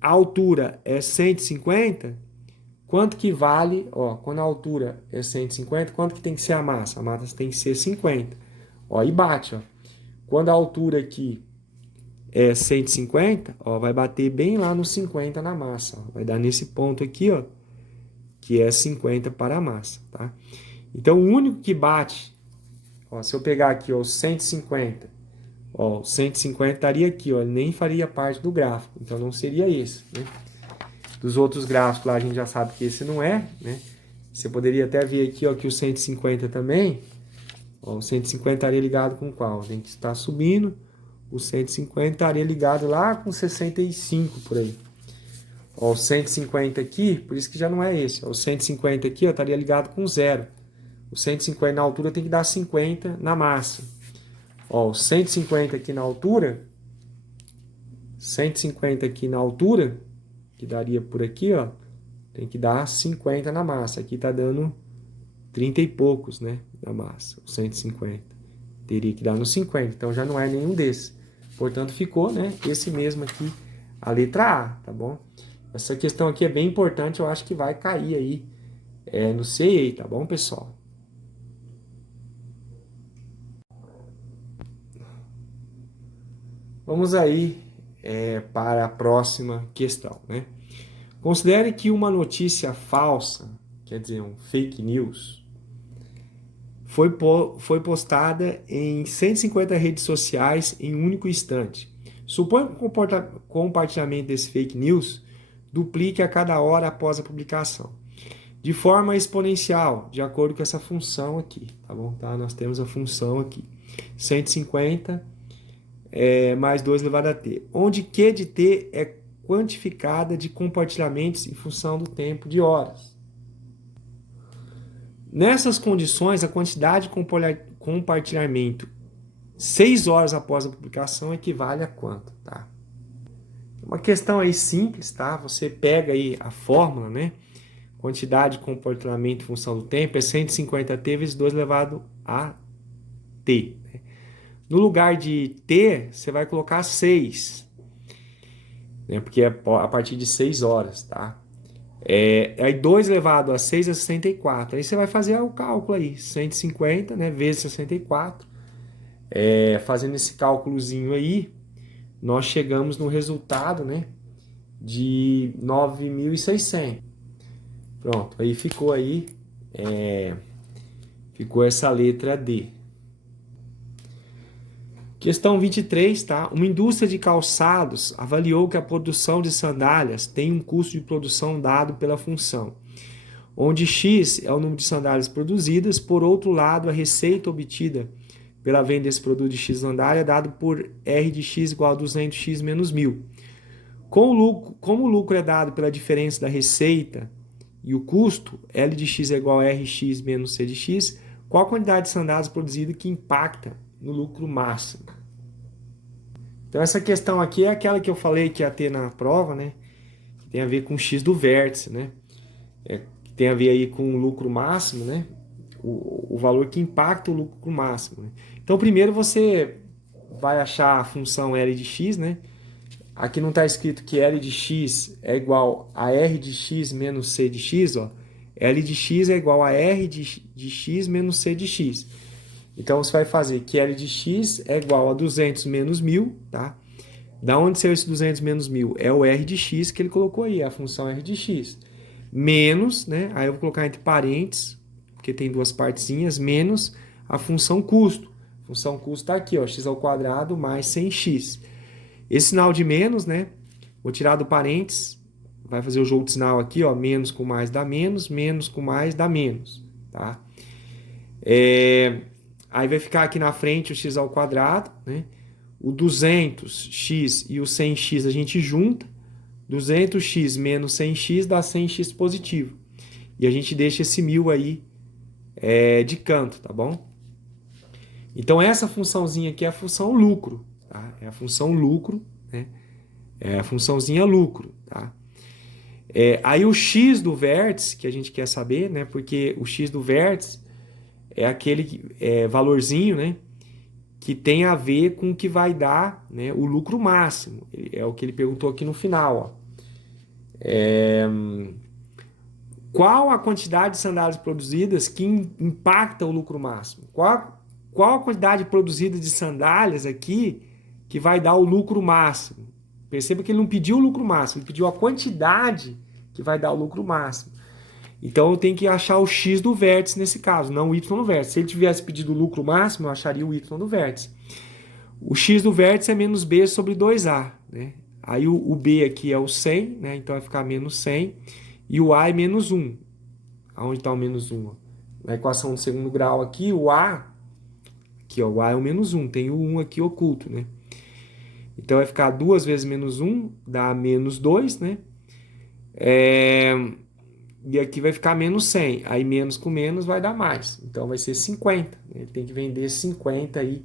a altura é 150, quanto que vale? Ó, quando a altura é 150, quanto que tem que ser a massa? A massa tem que ser 50. Ó, e bate, ó. Quando a altura aqui é 150, ó, vai bater bem lá no 50 na massa. Ó. Vai dar nesse ponto aqui, ó, que é 50 para a massa, tá? Então, o único que bate, ó, se eu pegar aqui, ó, o 150, ó, o 150 estaria aqui, ó, ele nem faria parte do gráfico, então não seria esse, né? Dos outros gráficos lá a gente já sabe que esse não é, né? Você poderia até ver aqui, ó, que o 150 também, ó, o 150 estaria ligado com qual? A gente está subindo, o 150 estaria ligado lá com 65 por aí. Ó, o 150 aqui, por isso que já não é esse. Ó, o 150 aqui ó, estaria ligado com 0. O 150 na altura tem que dar 50 na massa. Ó, o 150 aqui na altura, 150 aqui na altura, que daria por aqui, ó, tem que dar 50 na massa. Aqui está dando 30 e poucos, né, na massa, o 150. Teria que dar no 50, então já não é nenhum desses. Portanto, ficou, né, esse mesmo aqui, a letra A, tá bom? Essa questão aqui é bem importante, eu acho que vai cair aí no CEA, tá bom, pessoal? Vamos aí para a próxima questão, né? Considere que uma notícia falsa, quer dizer, um fake news, foi postada em 150 redes sociais em um único instante. Suponha que o compartilhamento desse fake news duplique a cada hora após a publicação, de forma exponencial, de acordo com essa função aqui, tá bom? Tá? Nós temos a função aqui, 150 mais 2 elevado a t, onde Q de t é quantificada de compartilhamentos em função do tempo de horas. Nessas condições, a quantidade de compartilhamento 6 horas após a publicação equivale a quanto? Tá? Uma questão aí simples, tá? Você pega aí a fórmula, né? Quantidade de compartilhamento em função do tempo é 150t vezes 2 elevado a t. No lugar de t, você vai colocar 6, né? Porque é a partir de 6 horas, tá? Aí 2 elevado a 6 é 64. Aí você vai fazer o cálculo aí, 150, né, vezes 64. Fazendo esse cálculozinho aí, nós chegamos no resultado, né, de 9.600. Pronto, aí ficou essa letra D. Questão 23, tá? Uma indústria de calçados avaliou que a produção de sandálias tem um custo de produção dado pela função, onde X é o número de sandálias produzidas, por outro lado, a receita obtida pela venda desse produto de X sandália é dado por R de X igual a 200X menos 1.000. Como o lucro é dado pela diferença da receita e o custo, L de X é igual a RX menos C de X, qual a quantidade de sandálias produzida que impacta no lucro máximo? Então essa questão aqui é aquela que eu falei que ia ter na prova, né? Que tem a ver com o X do vértice, né? Que tem a ver aí com o lucro máximo, né? O valor que impacta o lucro máximo, né? Então primeiro você vai achar a função L de X, né? Aqui não está escrito que L de X é igual a R de X menos C de X, ó. L de X é igual a R de X menos C de X. Então você vai fazer que L de X é igual a 200 menos 1.000, tá? Da onde saiu esse 200 menos 1.000? É o R de X que ele colocou aí, a função R de X. Menos, né? Aí eu vou colocar entre parênteses, porque tem duas partezinhas, menos a função custo. A função custo está aqui, ó, x ao quadrado mais 100x. Esse sinal de menos, né? Vou tirar do parênteses, vai fazer o jogo de sinal aqui, ó, menos com mais dá menos com mais dá menos, tá? Aí vai ficar aqui na frente o x ao quadrado, né? O 200x e o 100x a gente junta. 200x menos 100x dá 100x positivo. E a gente deixa esse 1.000 aí de canto, tá bom? Então essa funçãozinha aqui é a função lucro, tá? É a função lucro, né? É a funçãozinha lucro, tá? Aí o x do vértice, que a gente quer saber, né? Porque o x do vértice é aquele valorzinho, né? Que tem a ver com o que vai dar, né, o lucro máximo. É o que ele perguntou aqui no final. Ó. Qual a quantidade de sandálias produzidas que impacta o lucro máximo? Qual a quantidade produzida de sandálias aqui que vai dar o lucro máximo? Perceba que ele não pediu o lucro máximo, ele pediu a quantidade que vai dar o lucro máximo. Então eu tenho que achar o x do vértice nesse caso, não o y do vértice. Se ele tivesse pedido o lucro máximo, eu acharia o y do vértice. O x do vértice é menos b sobre 2a, né? Aí o b aqui é o 100, né? Então vai ficar menos 100. E o a é menos 1. Aonde está o menos 1? Na equação do segundo grau aqui, o a... Aqui, ó, o a é o menos 1. Tem o 1 aqui oculto, né? Então vai ficar 2 vezes menos 1, dá menos 2, né? E aqui vai ficar menos 100. Aí menos com menos vai dar mais. Então vai ser 50. Ele tem que vender 50 aí.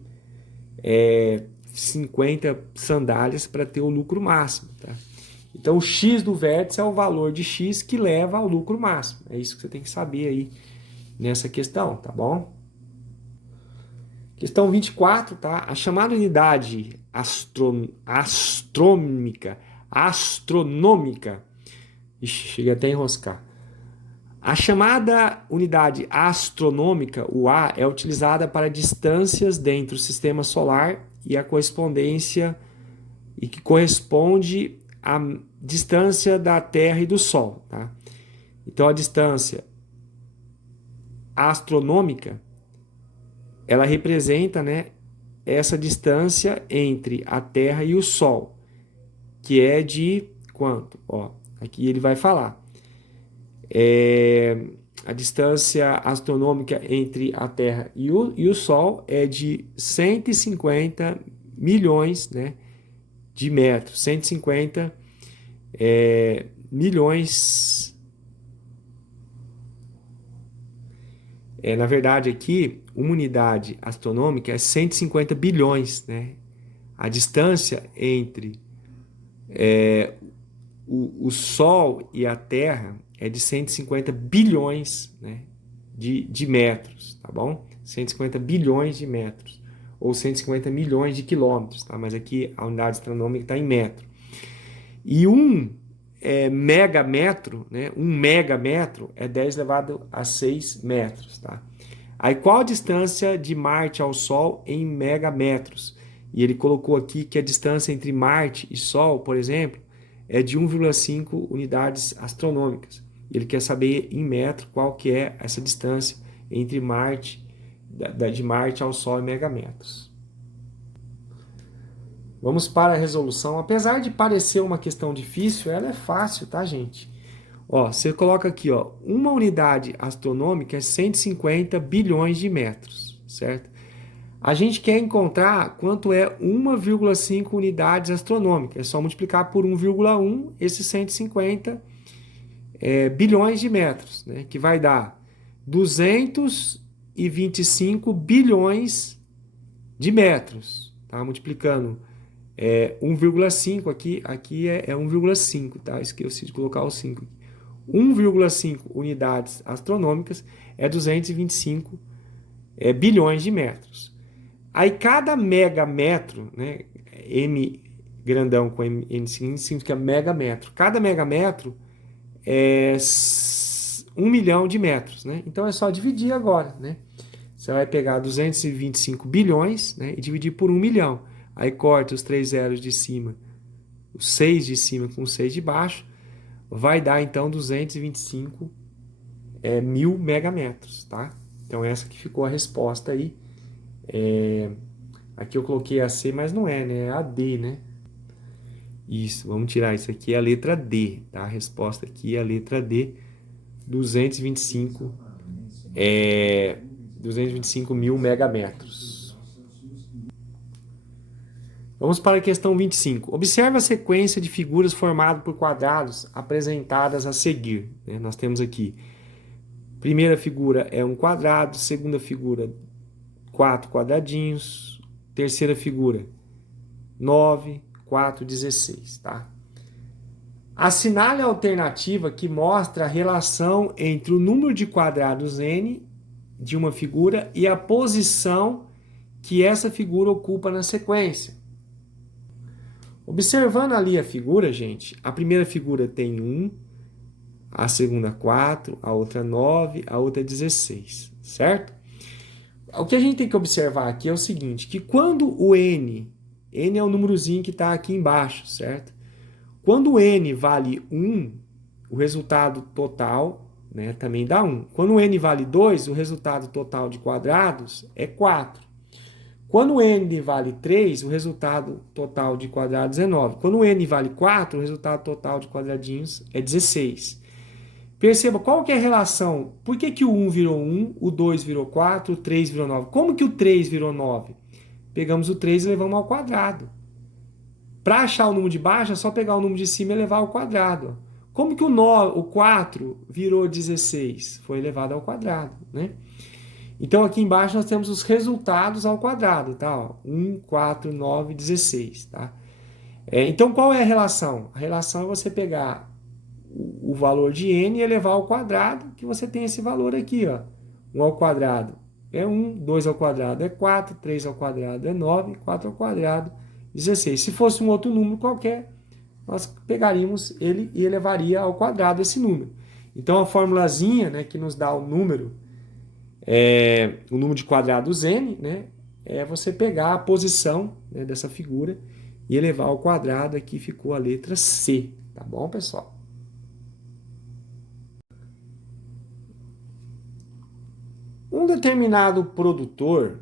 50 sandálias para ter o lucro máximo, tá? Então o x do vértice é o valor de x que leva ao lucro máximo. É isso que você tem que saber aí nessa questão, tá bom? Questão 24, tá? A chamada unidade astronômica Ixi, cheguei até a enroscar. A chamada unidade astronômica, o A, é utilizada para distâncias dentro do sistema solar e a correspondência e que corresponde à distância da Terra e do Sol, tá? Então a distância astronômica, ela representa, né, essa distância entre a Terra e o Sol, que é de quanto? Ó, aqui ele vai falar. A distância astronômica entre a Terra e o Sol é de 150 milhões, né, de metros. 150 milhões. Na verdade, aqui, uma unidade astronômica é 150 bilhões, né? A distância entre o Sol e a Terra é de 150 bilhões, né, de metros, tá bom? 150 bilhões de metros, ou 150 milhões de quilômetros, tá? Mas aqui a unidade astronômica está em metro. E megametro, né? Um megametro é 10 elevado a 6 metros, tá? Aí qual a distância de Marte ao Sol em megametros? E ele colocou aqui que a distância entre Marte e Sol, por exemplo, é de 1,5 unidades astronômicas. Ele quer saber em metro qual que é essa distância entre Marte, de Marte ao Sol em megametros. Vamos para a resolução. Apesar de parecer uma questão difícil, ela é fácil, tá, gente? Ó, você coloca aqui, ó, uma unidade astronômica é 150 bilhões de metros, certo? A gente quer encontrar quanto é 1,5 unidades astronômicas. É só multiplicar por 1,1 esses 150 bilhões de metros, né? Que vai dar 225 bilhões de metros, tá? Multiplicando 1,5 aqui é 1,5, tá? Esqueci de colocar o 5. 1,5 unidades astronômicas é 225 bilhões de metros. Aí cada megametro, né, M grandão com M significa megametro. Cada megametro é 1 milhão de metros, né? Então é só dividir agora, né? Você vai pegar 225 bilhões, né, e dividir por 1 milhão. Aí corta os 3 zeros de cima, os 6 de cima com os 6 de baixo, vai dar então 225 mil megametros, tá? Então essa que ficou a resposta aí. Aqui eu coloquei a C, mas não é, né? É a D, né? Isso, vamos tirar isso aqui, é a letra D, tá? A resposta aqui é a letra D, 225 mil megametros. Vamos para a questão 25. Observe a sequência de figuras formada por quadrados apresentadas a seguir, né? Nós temos aqui, primeira figura é um quadrado, segunda figura 4 quadradinhos, terceira figura 9, 4, 16, tá? Assinale a alternativa que mostra a relação entre o número de quadrados n de uma figura e a posição que essa figura ocupa na sequência. Observando ali a figura, gente, a primeira figura tem 1, a segunda 4, a outra 9, a outra 16, certo? O que a gente tem que observar aqui é o seguinte, que quando o n é o númerozinho que está aqui embaixo, certo? Quando o n vale 1, o resultado total, né, também dá 1. Quando o n vale 2, o resultado total de quadrados é 4. Quando o n vale 3, o resultado total de quadrados é 9. Quando o n vale 4, o resultado total de quadradinhos é 16. Perceba qual que é a relação. Por que o 1 virou 1, o 2 virou 4, o 3 virou 9? Como que o 3 virou 9? Pegamos o 3 e levamos ao quadrado. Para achar o número de baixo, é só pegar o número de cima e levar ao quadrado. Como que o 4 virou 16? Foi elevado ao quadrado, né? Então, aqui embaixo nós temos os resultados ao quadrado, tá? 1, 4, 9, 16, tá? Então, qual é a relação? A relação é você pegar o valor de n e elevar ao quadrado, que você tem esse valor aqui, ó. 1 ao quadrado é 1, 2 ao quadrado é 4, 3 ao quadrado é 9, 4 ao quadrado 16. Se fosse um outro número qualquer, nós pegaríamos ele e elevaria ao quadrado esse número. Então a formulazinha, né, que nos dá o número de quadrados n, né, é você pegar a posição, né, dessa figura e elevar ao quadrado. Aqui ficou a letra C, tá bom, pessoal? Um determinado produtor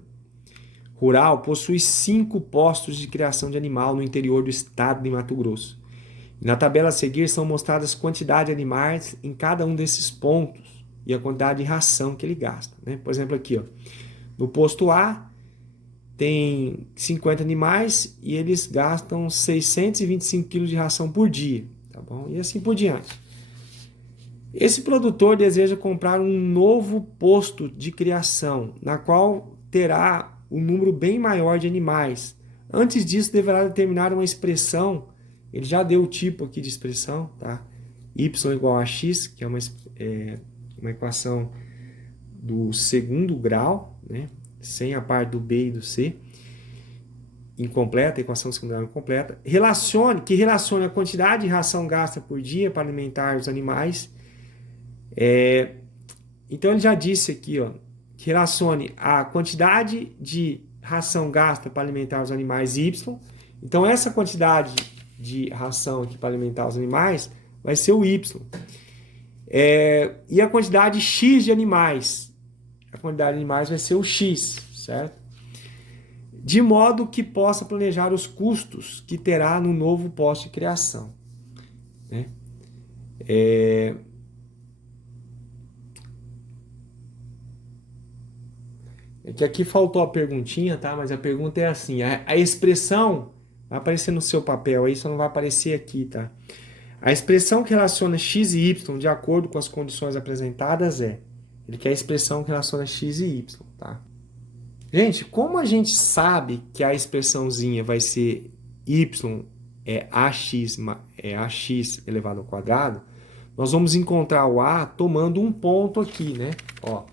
rural possui 5 postos de criação de animal no interior do estado de Mato Grosso. Na tabela a seguir são mostradas a quantidade de animais em cada um desses pontos e a quantidade de ração que ele gasta, né? Por exemplo, aqui, ó, no posto A tem 50 animais e eles gastam 625 kg de ração por dia, tá bom? E assim por diante. Esse produtor deseja comprar um novo posto de criação, na qual terá um número bem maior de animais. Antes disso, deverá determinar uma expressão. Ele já deu o tipo aqui de expressão, tá? Y igual a x, que é uma equação do segundo grau, né? Sem a parte do B e do C. Incompleta, a equação do segundo grau incompleta. Que relacione a quantidade de ração gasta por dia para alimentar os animais. Então ele já disse aqui, ó, que relacione a quantidade de ração gasta para alimentar os animais Y. Então essa quantidade de ração aqui para alimentar os animais vai ser o Y. E a quantidade X de animais. A quantidade de animais vai ser o X, certo? De modo que possa planejar os custos que terá no novo posto de criação, né? É que aqui faltou a perguntinha, tá? Mas a pergunta é assim: a expressão vai aparecer no seu papel aí, só não vai aparecer aqui, tá? A expressão que relaciona x e y de acordo com as condições apresentadas ele quer a expressão que relaciona x e y, tá? Gente, como a gente sabe que a expressãozinha vai ser y ax elevado ao quadrado, nós vamos encontrar o a tomando um ponto aqui, né? Ó,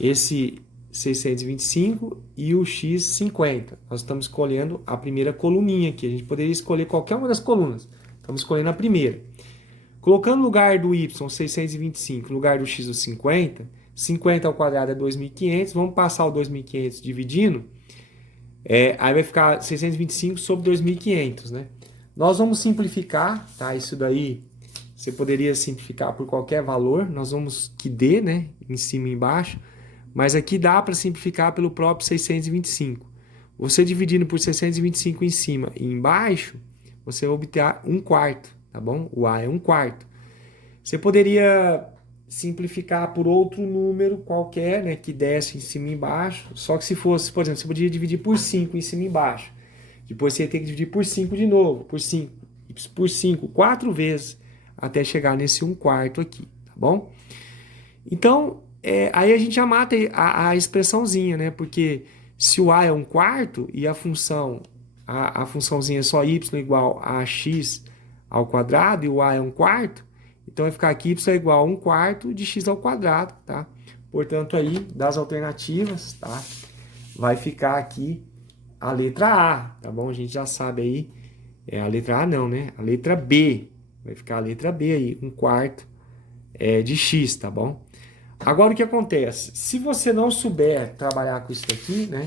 esse 625 e o x 50. Nós estamos escolhendo a primeira coluninha aqui. A gente poderia escolher qualquer uma das colunas. Estamos escolhendo a primeira. Colocando no lugar do y 625, no lugar do x o 50, 50 ao quadrado é 2.500. Vamos passar o 2.500 dividindo. Aí vai ficar 625 sobre 2.500, né? Nós vamos simplificar, tá? Isso daí você poderia simplificar por qualquer valor. Nós vamos que dê, né? Em cima e embaixo. Mas aqui dá para simplificar pelo próprio 625. Você dividindo por 625 em cima e embaixo, você vai obter 1/4, tá bom? O A é 1/4. Você poderia simplificar por outro número qualquer, né, que desse em cima e embaixo. Só que se fosse, por exemplo, você poderia dividir por 5 em cima e embaixo. Depois você ia ter que dividir por 5 de novo, por 5, 4 vezes, até chegar nesse 1/4 aqui, tá bom? Então, aí a gente já mata a expressãozinha, né? Porque se o A é 1/4 e a funçãozinha é só y igual a x ao quadrado e o A é 1/4, então vai ficar aqui y é igual a 1/4 de x ao quadrado, tá? Portanto, aí, das alternativas, tá? Vai ficar aqui a letra A, tá bom? A gente já sabe aí, a letra A não, né? A letra B, vai ficar a letra B aí, 1/4 de x, tá bom? Agora o que acontece? Se você não souber trabalhar com isso aqui, né?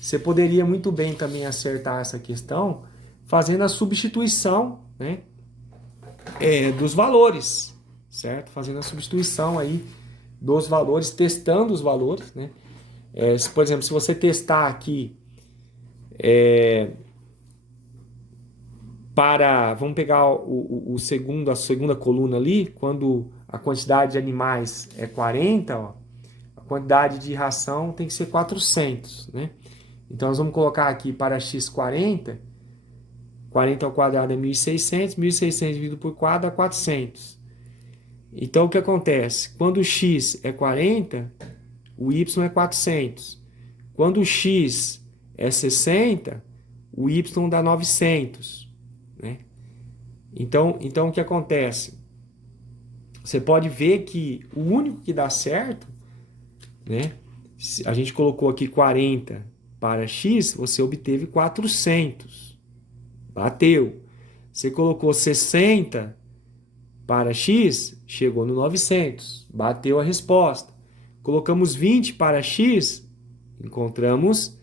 Você poderia muito bem também acertar essa questão fazendo a substituição, né? Dos valores, certo? Fazendo a substituição aí dos valores, testando os valores, né? Por exemplo, se você testar aqui vamos pegar a segunda coluna ali, quando a quantidade de animais é 40, ó, a quantidade de ração tem que ser 400, né? Então nós vamos colocar aqui para x 40, 40 ao quadrado é 1.600, 1.600 dividido por 4 dá 400. Então o que acontece? Quando o x é 40, o y é 400. Quando o x é 60, o y dá 900, né? Então o que acontece? Você pode ver que o único que dá certo, né? A gente colocou aqui 40 para x, você obteve 400. Bateu. Você colocou 60 para x, chegou no 900, bateu a resposta. Colocamos 20 para x, encontramos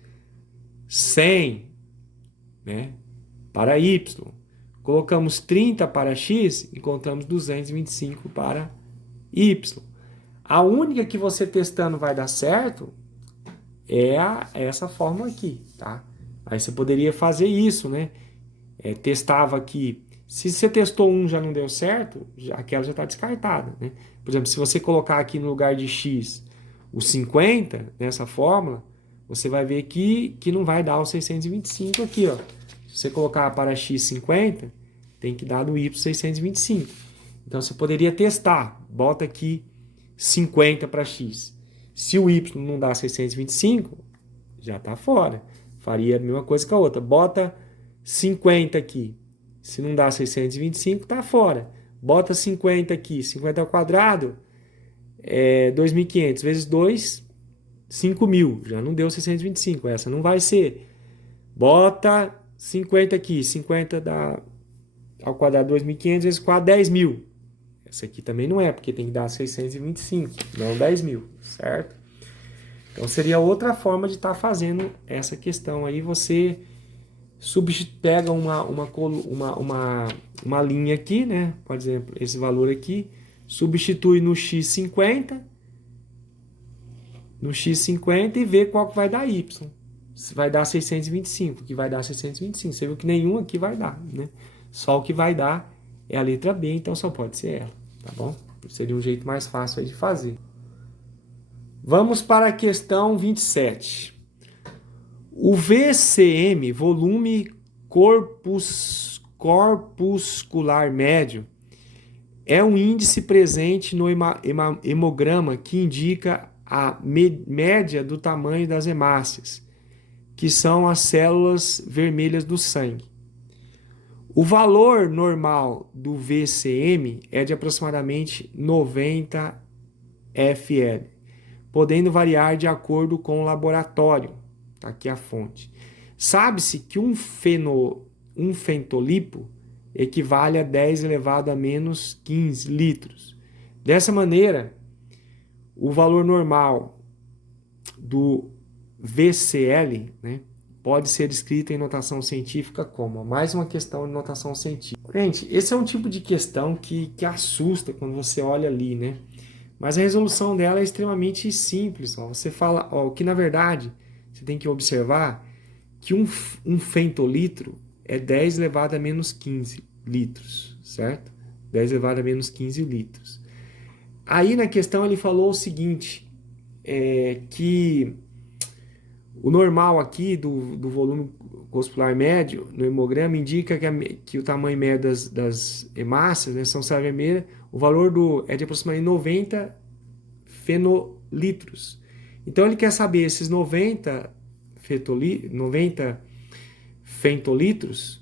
100, né? Para y. Colocamos 30 para x, encontramos 225 para y. A única que você testando vai dar certo é essa fórmula aqui, tá? Aí você poderia fazer isso, né? Testava aqui. Se você testou um e já não deu certo, aquela já está descartada, né? Por exemplo, se você colocar aqui no lugar de x o 50 nessa fórmula, você vai ver que não vai dar o 625 aqui, ó. Se você colocar para x 50, tem que dar no y 625. Então você poderia testar. Bota aqui 50 para x. Se o y não dá 625, já está fora. Faria a mesma coisa que a outra. Bota 50 aqui. Se não dá 625, está fora. Bota 50 aqui. 50 ao quadrado é 2.500 vezes 2, 5.000. Já não deu 625. Essa não vai ser. Bota 50 aqui. 50 dá ao quadrado 2.500 vezes 4, 10.000. Essa aqui também não é, porque tem que dar 625, não 10.000, certo? Então seria outra forma de estar fazendo essa questão aí. Você pega uma linha aqui, né? Por exemplo, esse valor aqui, substitui no x50, e vê qual que vai dar y. Se vai dar 625, que vai dar 625. Você viu que nenhum aqui vai dar, né? Só o que vai dar é a letra B, então só pode ser ela, tá bom? Seria um jeito mais fácil aí de fazer. Vamos para a questão 27. O VCM, volume corpuscular médio, é um índice presente no hemograma que indica a média do tamanho das hemácias, que são as células vermelhas do sangue. O valor normal do VCM é de aproximadamente 90 FL, podendo variar de acordo com o laboratório. Tá aqui a fonte. Sabe-se que um fentolipo equivale a 10 elevado a menos 15 litros. Dessa maneira, o valor normal do VCL, né, pode ser escrito em notação científica como? Mais uma questão de notação científica. Gente, esse é um tipo de questão que assusta quando você olha ali, né? Mas a resolução dela é extremamente simples. Ó. Você fala, ó, que na verdade você tem que observar que um fentolitro é 10 elevado a menos 15 litros, certo? 10 elevado a menos 15 litros. Aí na questão ele falou o seguinte, que o normal aqui do volume corpuscular médio no hemograma indica que o tamanho médio das hemácias, né, são células vermelhas, o valor é de aproximadamente 90 fenolitros. Então ele quer saber esses 90 fentolitros,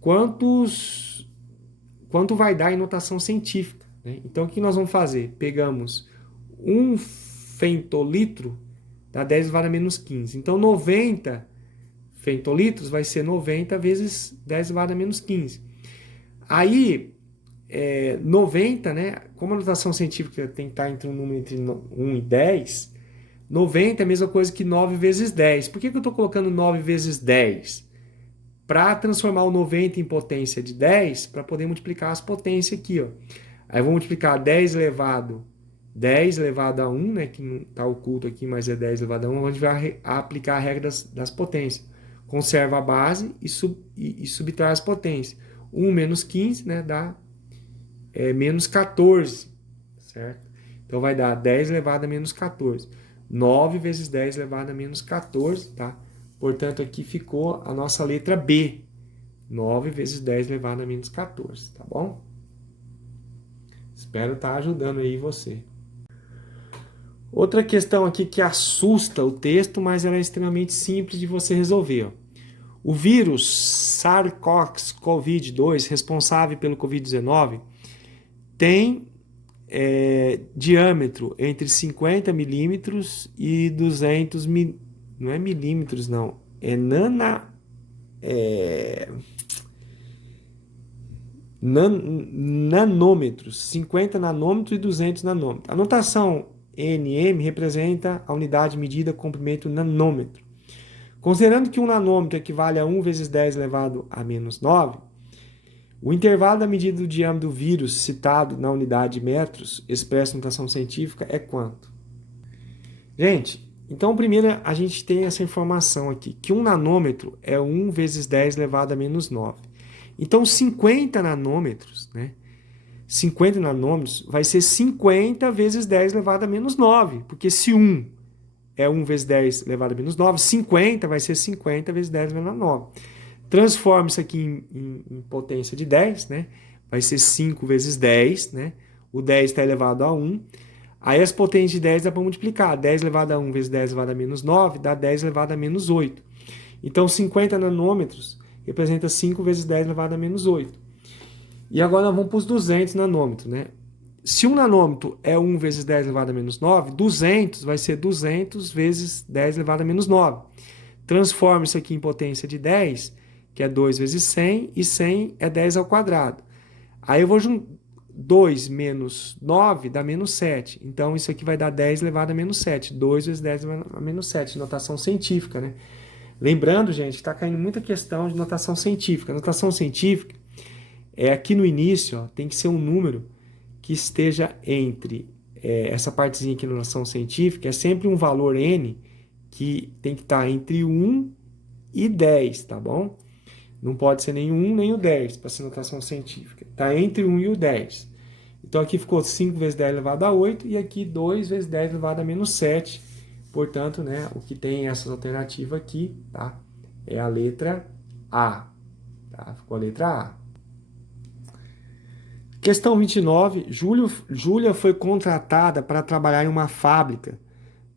quanto vai dar em notação científica, né? Então o que nós vamos fazer? Pegamos um fentolitro, dá 10 elevado a menos 15. Então 90 fentolitros vai ser 90 vezes 10 elevado a menos 15. Aí 90, né? Como a notação científica tem que estar entre um número entre 1 e 10, 90 é a mesma coisa que 9 vezes 10. Por que eu estou colocando 9 vezes 10? Para transformar o 90 em potência de 10, para poder multiplicar as potências aqui, ó. Aí eu vou multiplicar 10 elevado a 1, né, que não está oculto aqui, mas é 10 elevado a 1, onde vai aplicar a regra das potências. Conserva a base e subtrai as potências. 1 menos 15, né, dá menos 14, certo? Então vai dar 10 elevado a menos 14. 9 vezes 10 elevado a menos 14, tá? Portanto, aqui ficou a nossa letra B. 9 vezes 10 elevado a menos 14, tá bom? Espero estar ajudando aí você. Outra questão aqui que assusta o texto, mas ela é extremamente simples de você resolver. Ó. O vírus SARS-CoV-2, responsável pelo Covid-19, tem diâmetro entre 50 milímetros e 200 não é milímetros, não. É nanômetros, 50 nanômetros e 200 nanômetros. A notação nm representa a unidade medida comprimento nanômetro. Considerando que um nanômetro equivale a 1 vezes 10 elevado a menos 9, o intervalo da medida do diâmetro do vírus citado na unidade de metros, expresso em notação científica, é quanto? Gente, então primeiro a gente tem essa informação aqui, que um nanômetro é 1 vezes 10 elevado a menos 9. Então 50 nanômetros, né? 50 nanômetros vai ser 50 vezes 10 elevado a menos 9, porque se 1 é 1 vezes 10 elevado a menos 9, 50 vai ser 50 vezes 10 elevado a 9. Transforma isso aqui em potência de 10, né? Vai ser 5 vezes 10, né? O 10 está elevado a 1. Aí as potências de 10 dá para multiplicar. 10 elevado a 1 vezes 10 elevado a menos 9 dá 10 elevado a menos 8. Então 50 nanômetros representa 5 vezes 10 elevado a menos 8. E agora nós vamos para os 200 nanômetros, né? Se um nanômetro é 1 vezes 10 elevado a menos 9, 200 vai ser 200 vezes 10 elevado a menos 9. Transforma isso aqui em potência de 10, que é 2 vezes 100, e 100 é 10 ao quadrado. Aí eu vou juntar 2 menos 9 dá menos 7. Então isso aqui vai dar 10 elevado a menos 7. 2 vezes 10 elevado a menos 7, notação científica, né? Lembrando, gente, que está caindo muita questão de notação científica. A notação científica é aqui no início, ó, tem que ser um número que esteja entre essa partezinha aqui na notação científica, é sempre um valor n que tem que estar entre 1 e 10, tá bom? Não pode ser nem o 1 nem o 10 para ser notação científica. Está entre o 1 e o 10. Então aqui ficou 5 vezes 10 elevado a 8 e aqui 2 vezes 10 elevado a menos 7. Portanto, né, o que tem essas alternativas aqui, tá? É a letra A. Tá? Ficou a letra A. Questão 29. Júlia foi contratada para trabalhar em uma fábrica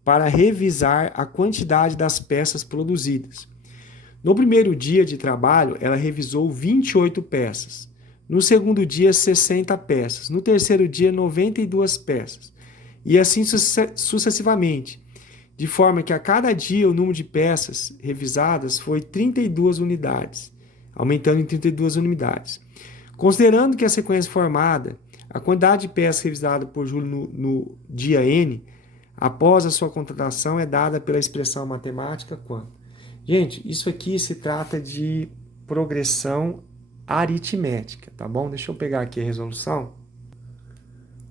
para revisar a quantidade das peças produzidas. No primeiro dia de trabalho, ela revisou 28 peças. No segundo dia, 60 peças. No terceiro dia, 92 peças. E assim sucessivamente. De forma que a cada dia o número de peças revisadas foi 32 unidades, aumentando em 32 unidades. Considerando que a sequência formada, a quantidade de peças revisadas por Júlio no dia N, após a sua contratação, é dada pela expressão matemática quanto? Gente, isso aqui se trata de progressão aritmética, tá bom? Deixa eu pegar aqui a resolução.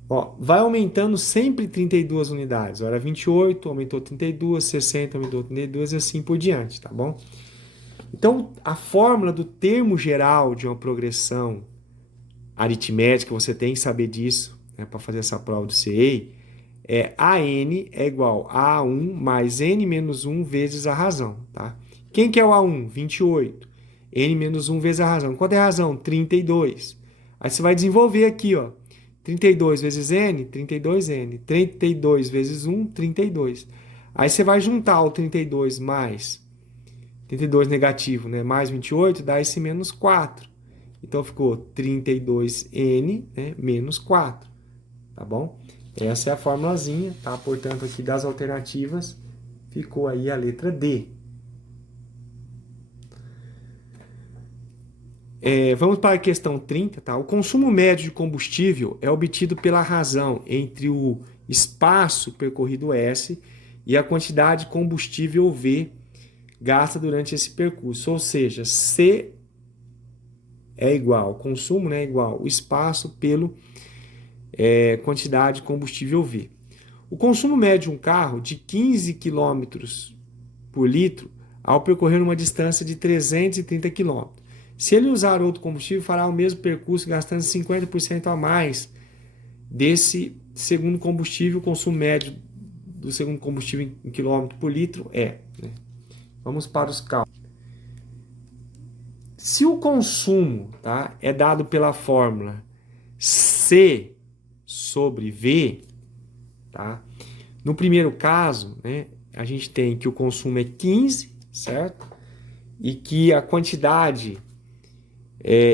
Ó, vai aumentando sempre 32 unidades. Ora, 28 aumentou 32, 60 aumentou 32 e assim por diante, tá bom? Então, a fórmula do termo geral de uma progressão aritmética, você tem que saber disso, né, para fazer essa prova do CEI, é AN é igual a A1 mais N menos 1 vezes a razão, tá? Quem que é o A1? 28. N menos 1 vezes a razão. Quanto é a razão? 32. Aí você vai desenvolver aqui, ó. 32 vezes N, 32N. 32 vezes 1, 32. Aí você vai juntar o 32 mais 32 negativo, né? Mais 28, dá esse menos 4. Então ficou 32N, né? Menos 4. Tá bom? Essa é a formulazinha, tá? Portanto, aqui das alternativas, ficou aí a letra D. Vamos para a questão 30, tá? O consumo médio de combustível é obtido pela razão entre o espaço percorrido S e a quantidade de combustível V gasta durante esse percurso. Ou seja, C é igual, consumo, né, é igual o espaço pelo quantidade de combustível V. O consumo médio de um carro de 15 km por litro ao percorrer uma distância de 330 km. Se ele usar outro combustível, fará o mesmo percurso gastando 50% a mais desse segundo combustível. O consumo médio do segundo combustível em quilômetro por litro é. Né? Vamos para os cálculos. Se o consumo, tá, é dado pela fórmula C sobre V, tá? No primeiro caso, né, a gente tem que o consumo é 15, certo? E que a quantidade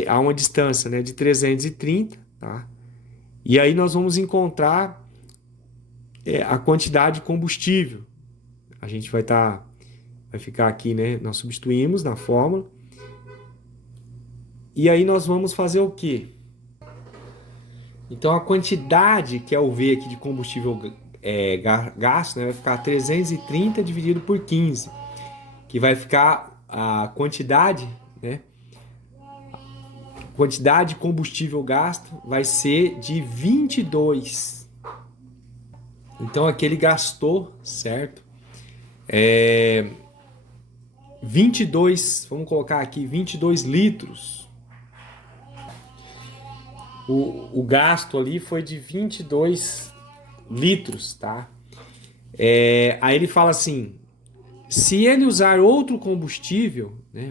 a uma distância, né, de 330, tá? E aí nós vamos encontrar a quantidade de combustível. A gente vai ficar aqui, né? Nós substituímos na fórmula. E aí nós vamos fazer o quê? Então a quantidade, que é o V aqui de combustível gasto, né, vai ficar 330 dividido por 15, que vai ficar a quantidade, né? Quantidade de combustível gasto vai ser de 22. Então aqui ele gastou, certo? 22, vamos colocar aqui 22 litros. O gasto ali foi de 22 litros, tá? Aí ele fala assim, se ele usar outro combustível, né,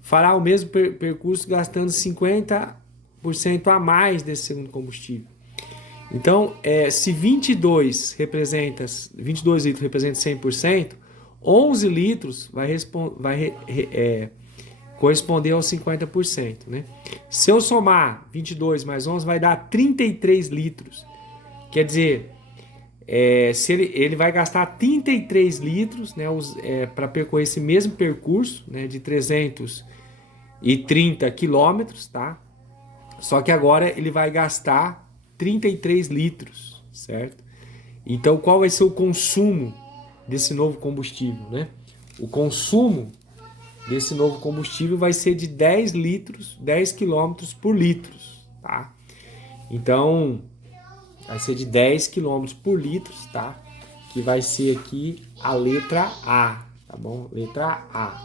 fará o mesmo percurso gastando 50% a mais desse segundo combustível. Então, se 22 litros representa 100%, 11 litros vai corresponder aos 50%. Né? Se eu somar 22 mais 11, vai dar 33 litros. Quer dizer, se ele vai gastar 33 litros, né, para percorrer esse mesmo percurso, né, de 330 quilômetros, tá? Só que agora ele vai gastar 33 litros, certo? Então, qual vai ser o consumo desse novo combustível, né? O consumo desse novo combustível vai ser de 10 quilômetros por litro, tá? Então, vai ser de 10 quilômetros por litro, tá? Que vai ser aqui a letra A, tá bom? Letra A.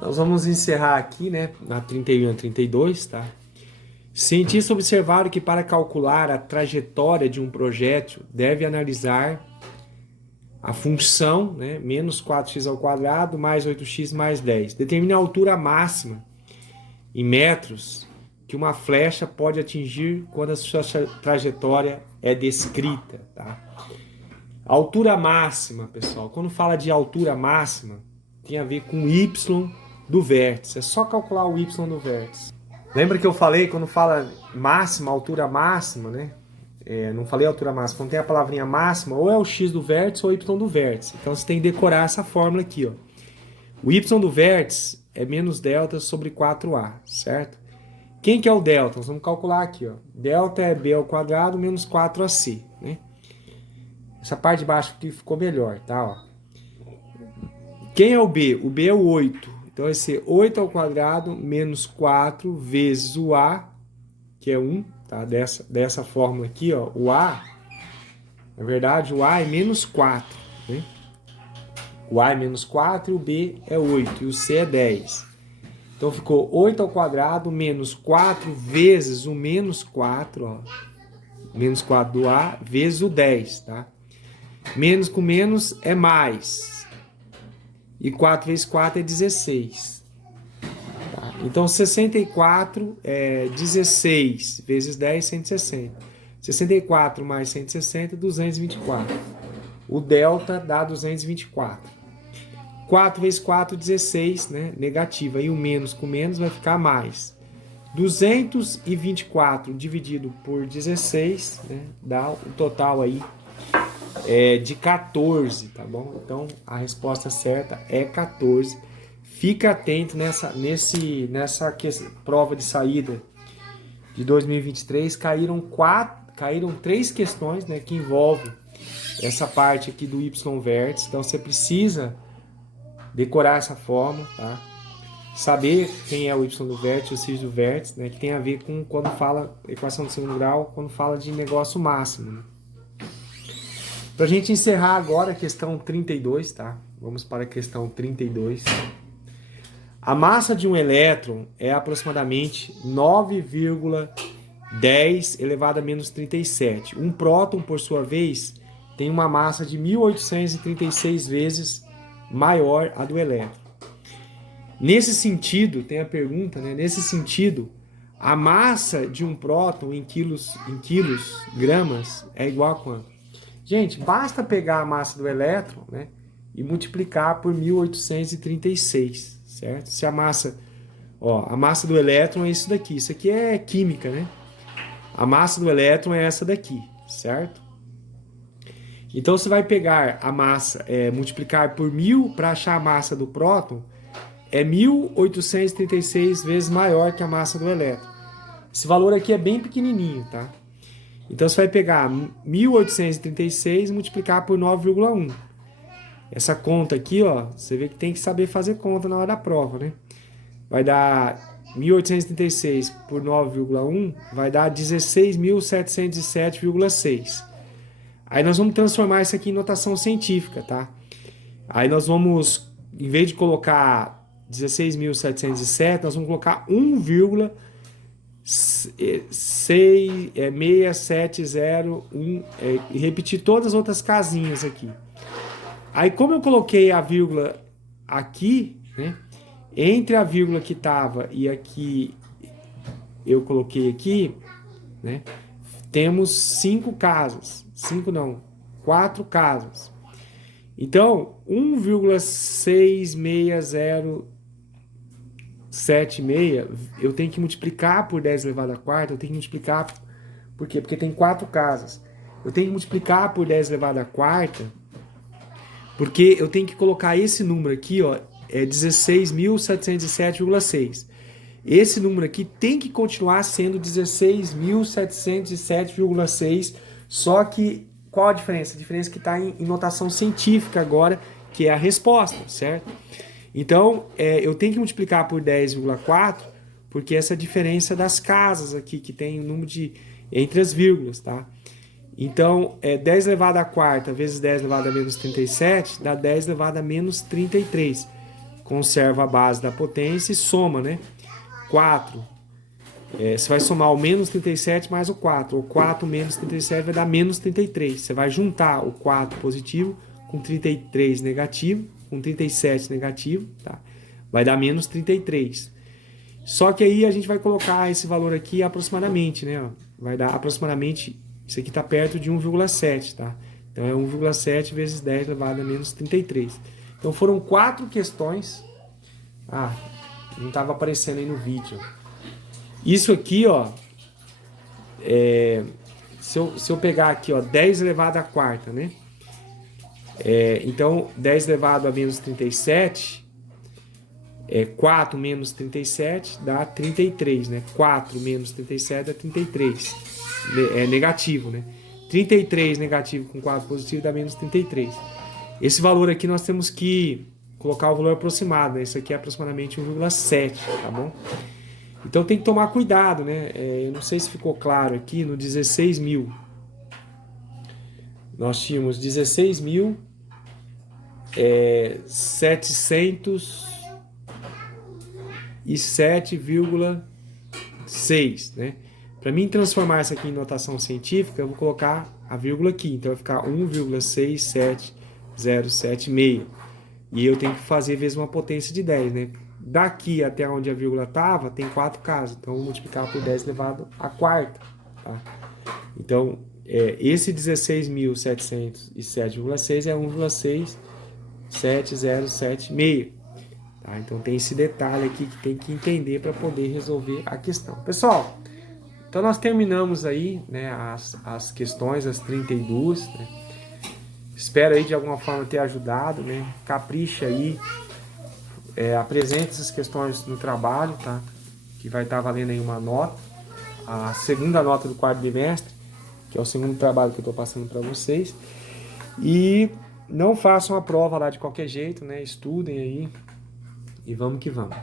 Nós vamos encerrar aqui, né, na 31 a 32, tá? Cientistas observaram que para calcular a trajetória de um projétil deve analisar a função, né, menos 4x ao quadrado mais 8x mais 10. Determine a altura máxima em metros que uma flecha pode atingir quando a sua trajetória é descrita. Tá? Altura máxima, pessoal. Quando fala de altura máxima, tem a ver com y do vértice. É só calcular o y do vértice. Lembra que eu falei, quando fala máxima, altura máxima, né? Não falei altura máxima, quando tem a palavrinha máxima, ou é o x do vértice ou o y do vértice. Então você tem que decorar essa fórmula aqui, ó. O y do vértice é menos delta sobre 4a, certo? Quem que é o delta? Nós vamos calcular aqui, ó. Delta é b ao quadrado menos 4ac, né? Essa parte de baixo aqui ficou melhor, tá? Ó. Quem é o b? O b é o 8. Então vai ser 8 ao quadrado menos 4 vezes o a, que é 1, tá? Dessa fórmula aqui, ó. O a, na verdade, o a é menos 4, né? O a é menos 4 e o b é 8 e o c é 10. Então ficou 8 ao quadrado menos 4 vezes o menos 4, ó. Menos 4 do a vezes o 10, tá? Menos com menos é mais. E 4 vezes 4 é 16. Tá? Então 64 é 16 vezes 10, 160. 64 mais 160, 224. O delta dá 224. 4 vezes 4, 16, né? Negativa. E o menos com menos vai ficar mais. 224 dividido por 16, né? Dá o total aí de 14, tá bom? Então a resposta certa é 14. Fica atento nessa prova de saída de 2023. Caíram 3 questões, né? Que envolvem essa parte aqui do y vértice. Então você precisa decorar essa fórmula, tá? Saber quem é o y do vértice, o x do vértice, né? Que tem a ver com quando fala equação de segundo grau, quando fala de negócio máximo. Né? Para a gente encerrar agora a questão 32, tá? Vamos para a questão 32. A massa de um elétron é aproximadamente 9,10 elevado a menos 37. Um próton, por sua vez, tem uma massa de 1836 vezes maior a do elétron. Nesse sentido, tem a pergunta, né? Nesse sentido, a massa de um próton em gramas é igual a quanto? Gente, basta pegar a massa do elétron, né, e multiplicar por 1836, certo? Se a massa do elétron é isso daqui. Isso aqui é química, né? A massa do elétron é essa daqui, certo? Então você vai pegar a massa, multiplicar por 1000 para achar a massa do próton, é 1836 vezes maior que a massa do elétron. Esse valor aqui é bem pequenininho, tá? Então você vai pegar 1.836 e multiplicar por 9,1. Essa conta aqui, ó, você vê que tem que saber fazer conta na hora da prova, né? Vai dar 1.836 por 9,1, vai dar 16.707,6. Aí nós vamos transformar isso aqui em notação científica, tá? Aí nós vamos, em vez de colocar 16.707, nós vamos colocar 1,6701 e repetir todas as outras casinhas aqui. Aí como eu coloquei a vírgula aqui, né? Entre a vírgula que estava e aqui eu coloquei aqui, né? Temos 5 casas. 5 não, 4 casas. Então, 1,66076 eu tenho que multiplicar por 10 elevado à quarta, eu tenho que multiplicar, por quê? Porque tem 4 casas. Eu tenho que multiplicar por 10 elevado à quarta, porque eu tenho que colocar esse número aqui, ó, é 16.707,6. Esse número aqui tem que continuar sendo 16.707,6, só que qual a diferença? A diferença é que está em notação científica agora, que é a resposta, certo? Então, eu tenho que multiplicar por 10,4, porque essa diferença das casas aqui, que tem o número de entre as vírgulas, tá? Então, 10 elevado à quarta vezes 10 elevado a menos 37 dá 10 elevado a menos 33. Conserva a base da potência e soma, né? 4. Você vai somar o menos 37 mais o 4. O 4 menos 37 vai dar menos 33. Você vai juntar o 4 positivo com 33 negativo, com 37 negativo, tá? Vai dar menos 33. Só que aí a gente vai colocar esse valor aqui aproximadamente, né? Vai dar aproximadamente, isso aqui está perto de 1,7, tá? Então é 1,7 vezes 10 elevado a menos 33. Então foram 4 questões. Não estava aparecendo aí no vídeo. Isso aqui, ó, se eu pegar aqui, ó, 10 elevado à quarta, né? Então, 10 elevado a menos 37, 4 menos 37 dá 33, né? 4 menos 37 dá 33. É negativo, né? 33 negativo com 4 positivo dá menos 33. Esse valor aqui nós temos que colocar o valor aproximado, né? Isso aqui é aproximadamente 1,7, tá bom? Então tem que tomar cuidado, né? Eu não sei se ficou claro aqui, no 16.000. Nós tínhamos 16.707,6, né? Para mim transformar isso aqui em notação científica, eu vou colocar a vírgula aqui. Então vai ficar 1,67076. E eu tenho que fazer vezes uma potência de 10, né? Daqui até onde a vírgula estava, tem 4 casas. Então, eu vou multiplicar por 10 elevado à quarta. Tá? Então, esse 16.707,6 é 1,67076. Tá? Então, tem esse detalhe aqui que tem que entender para poder resolver a questão. Pessoal, então nós terminamos aí, né, as questões, as 32, né? Espero aí de alguma forma ter ajudado, né? Capricha aí, apresente essas questões no trabalho, tá? Que vai estar valendo aí uma nota, a segunda nota do quarto bimestre, que é o segundo trabalho que eu estou passando para vocês. E não façam a prova lá de qualquer jeito, né? Estudem aí e vamos que vamos.